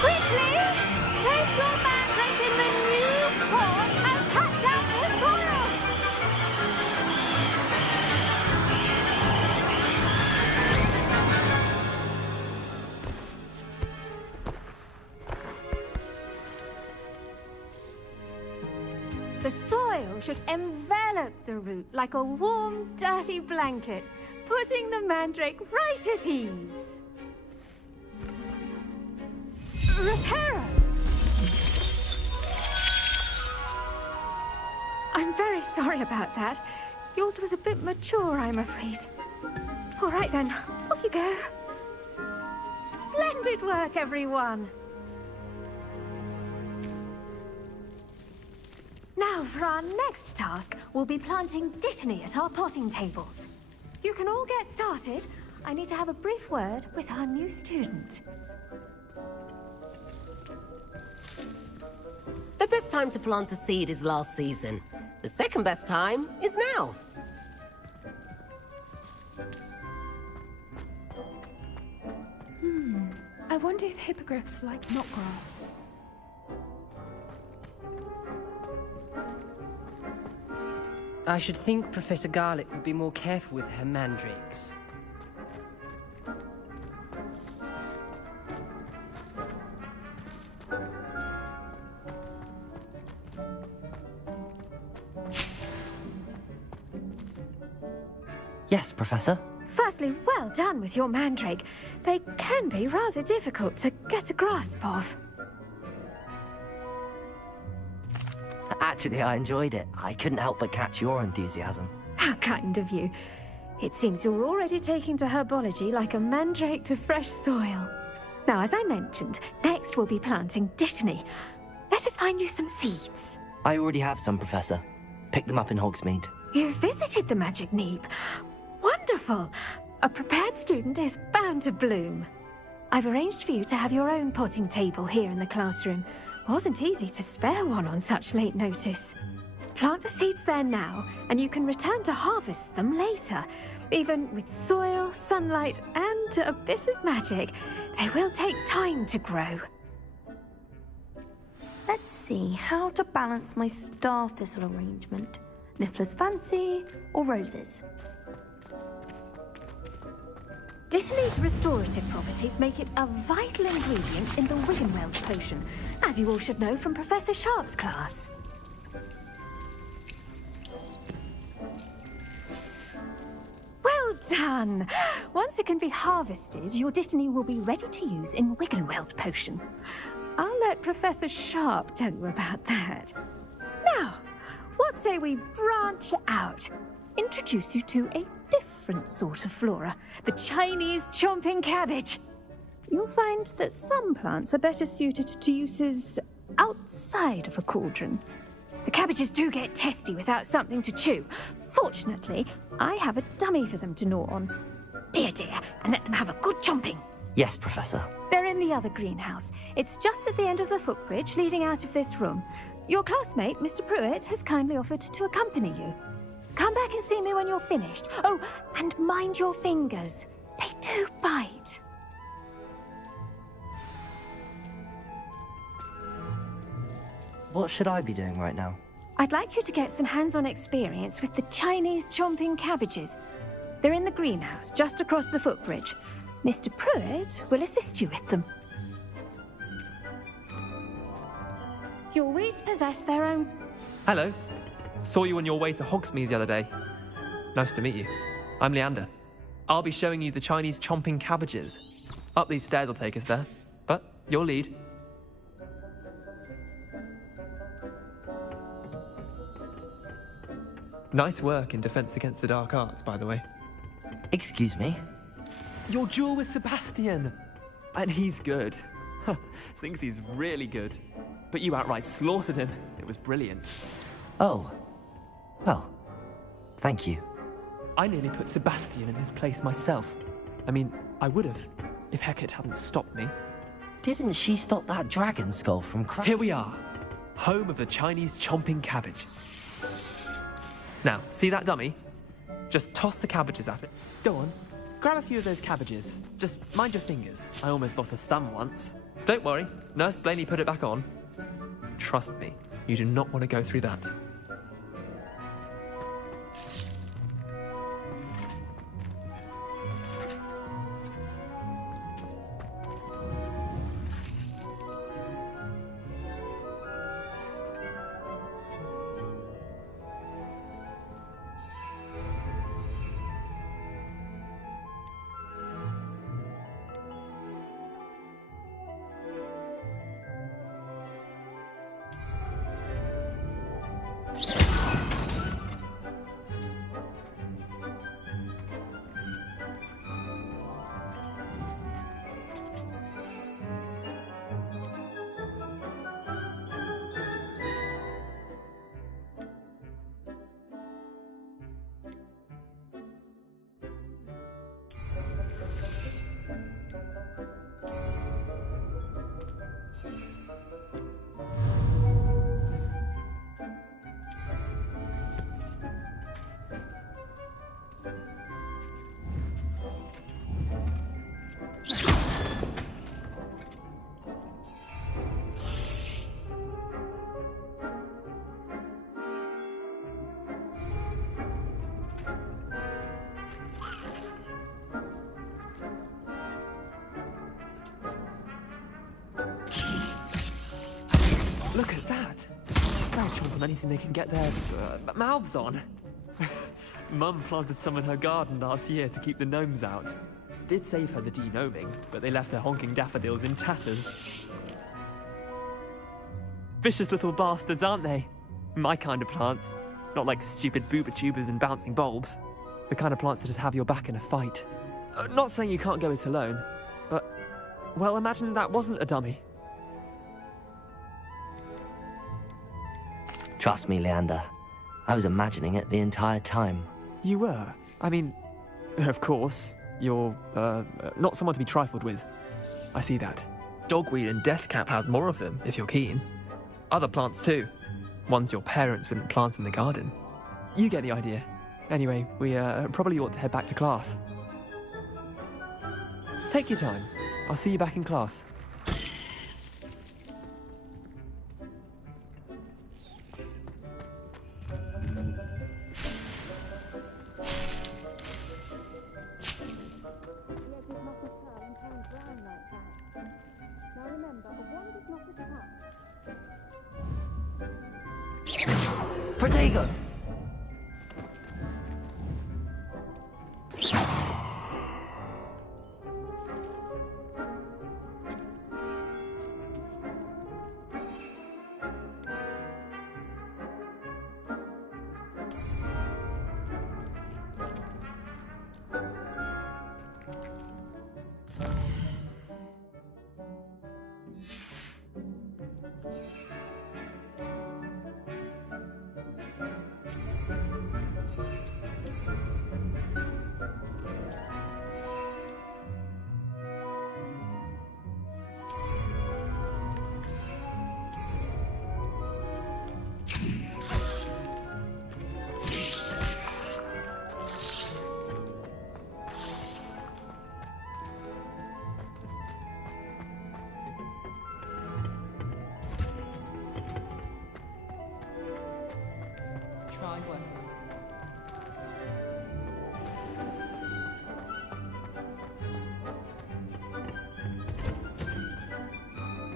Quickly! Place your mandrake in the new port and cut down the soil! The soil should envelop the root like a warm, dirty blanket, putting the mandrake right at ease. Reparo! I'm very sorry about that. Yours was a bit mature, I'm afraid. All right then, off you go. Splendid work, everyone. Now, for our next task, we'll be planting Dittany at our potting tables. You can all get started. I need to have a brief word with our new student. The best time to plant a seed is last season. The second best time is now. I wonder if hippogriffs like knotgrass. I should think Professor Garlick would be more careful with her mandrakes. Yes, Professor. Firstly, well done with your mandrake. They can be rather difficult to get a grasp of. Actually, I enjoyed it. I couldn't help but catch your enthusiasm. How kind of you. It seems you're already taking to herbology like a mandrake to fresh soil. Now, as I mentioned, next we'll be planting Dittany. Let us find you some seeds. I already have some, Professor. Picked them up in Hogsmeade. You visited the Magic Neep. Wonderful! A prepared student is bound to bloom. I've arranged for you to have your own potting table here in the classroom. Wasn't easy to spare one on such late notice. Plant the seeds there now, and you can return to harvest them later. Even with soil, sunlight, and a bit of magic, they will take time to grow. Let's see how to balance my star thistle arrangement. Niffler's Fancy or Roses? Dittany's restorative properties make it a vital ingredient in the Wiggenweld potion, as you all should know from Professor Sharp's class. Well done! Once it can be harvested, your Dittany will be ready to use in Wiggenweld potion. I'll let Professor Sharp tell you about that. Now, what say we branch out? Introduce you to a different sort of flora, the Chinese chomping cabbage. You'll find that some plants are better suited to uses outside of a cauldron. The cabbages do get testy without something to chew. Fortunately, I have a dummy for them to gnaw on. Be a dear and let them have a good chomping. Yes, Professor. They're in the other greenhouse. It's just at the end of the footbridge leading out of this room. Your classmate, Mr. Pruitt, has kindly offered to accompany you. Come back and see me when you're finished. Oh, and mind your fingers. They do bite. What should I be doing right now? I'd like you to get some hands-on experience with the Chinese chomping cabbages. They're in the greenhouse, just across the footbridge. Mr. Pruitt will assist you with them. Your weeds possess their own... Hello. Saw you on your way to Hogsmeade the other day. Nice to meet you. I'm Leander. I'll be showing you the Chinese chomping cabbages. Up these stairs will take us there, but your lead. Nice work in Defense Against the Dark Arts, by the way. Excuse me? Your duel with Sebastian! And he's good. Thinks he's really good. But you outright slaughtered him. It was brilliant. Oh. Well, thank you. I nearly put Sebastian in his place myself. I mean, I would have, if Hecate hadn't stopped me. Didn't she stop that dragon skull from crashing? Here we are, home of the Chinese chomping cabbage. Now, see that dummy? Just toss the cabbages at it. Go on, grab a few of those cabbages. Just mind your fingers. I almost lost a thumb once. Don't worry, Nurse Blaney put it back on. Trust me, you do not want to go through that. Look at that! They'll chomp on anything they can get their mouths on. Mum planted some in her garden last year to keep the gnomes out. Did save her the de-gnoming, but they left her honking daffodils in tatters. Vicious little bastards, aren't they? My kind of plants. Not like stupid booba tubers and bouncing bulbs. The kind of plants that'd have your back in a fight. Not saying you can't go it alone, but... well, imagine that wasn't a dummy. Trust me, Leander. I was imagining it the entire time. You were? I mean, of course, you're, not someone to be trifled with. I see that. Dogweed and deathcap has more of them, if you're keen. Other plants too. Ones your parents wouldn't plant in the garden. You get the idea. Anyway, we, probably ought to head back to class. Take your time. I'll see you back in class. Protego!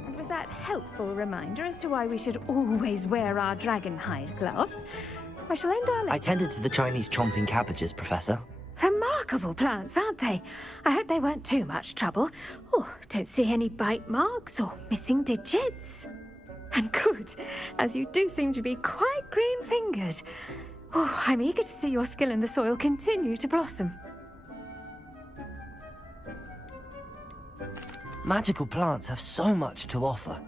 And with that helpful reminder as to why we should always wear our dragon hide gloves, I shall end our lesson. I tended to the Chinese chomping cabbages, Professor. Remarkable plants, aren't they? I hope they weren't too much trouble. Oh, don't see any bite marks or missing digits. And good, as you do seem to be quite green-fingered. Oh, I'm eager to see your skill in the soil continue to blossom. Magical plants have so much to offer.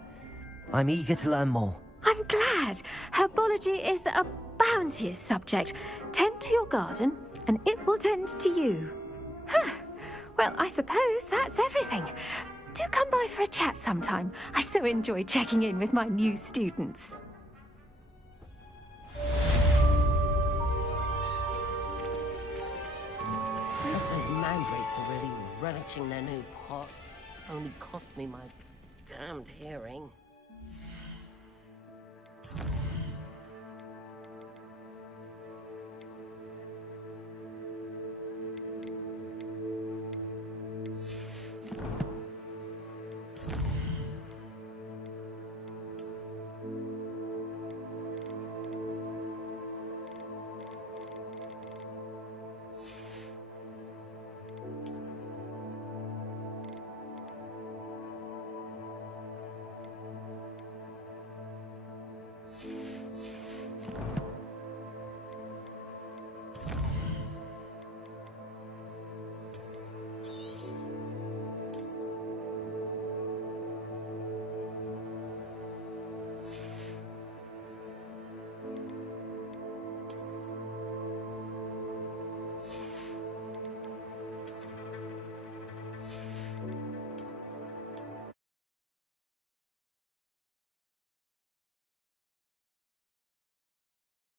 I'm eager to learn more. I'm glad. Herbology is a bounteous subject. Tend to your garden, and it will tend to you. Huh. Well, I suppose that's everything. Do come by for a chat sometime. I so enjoy checking in with my new students. Those mandrakes are really relishing their new pot. Only cost me my damned hearing.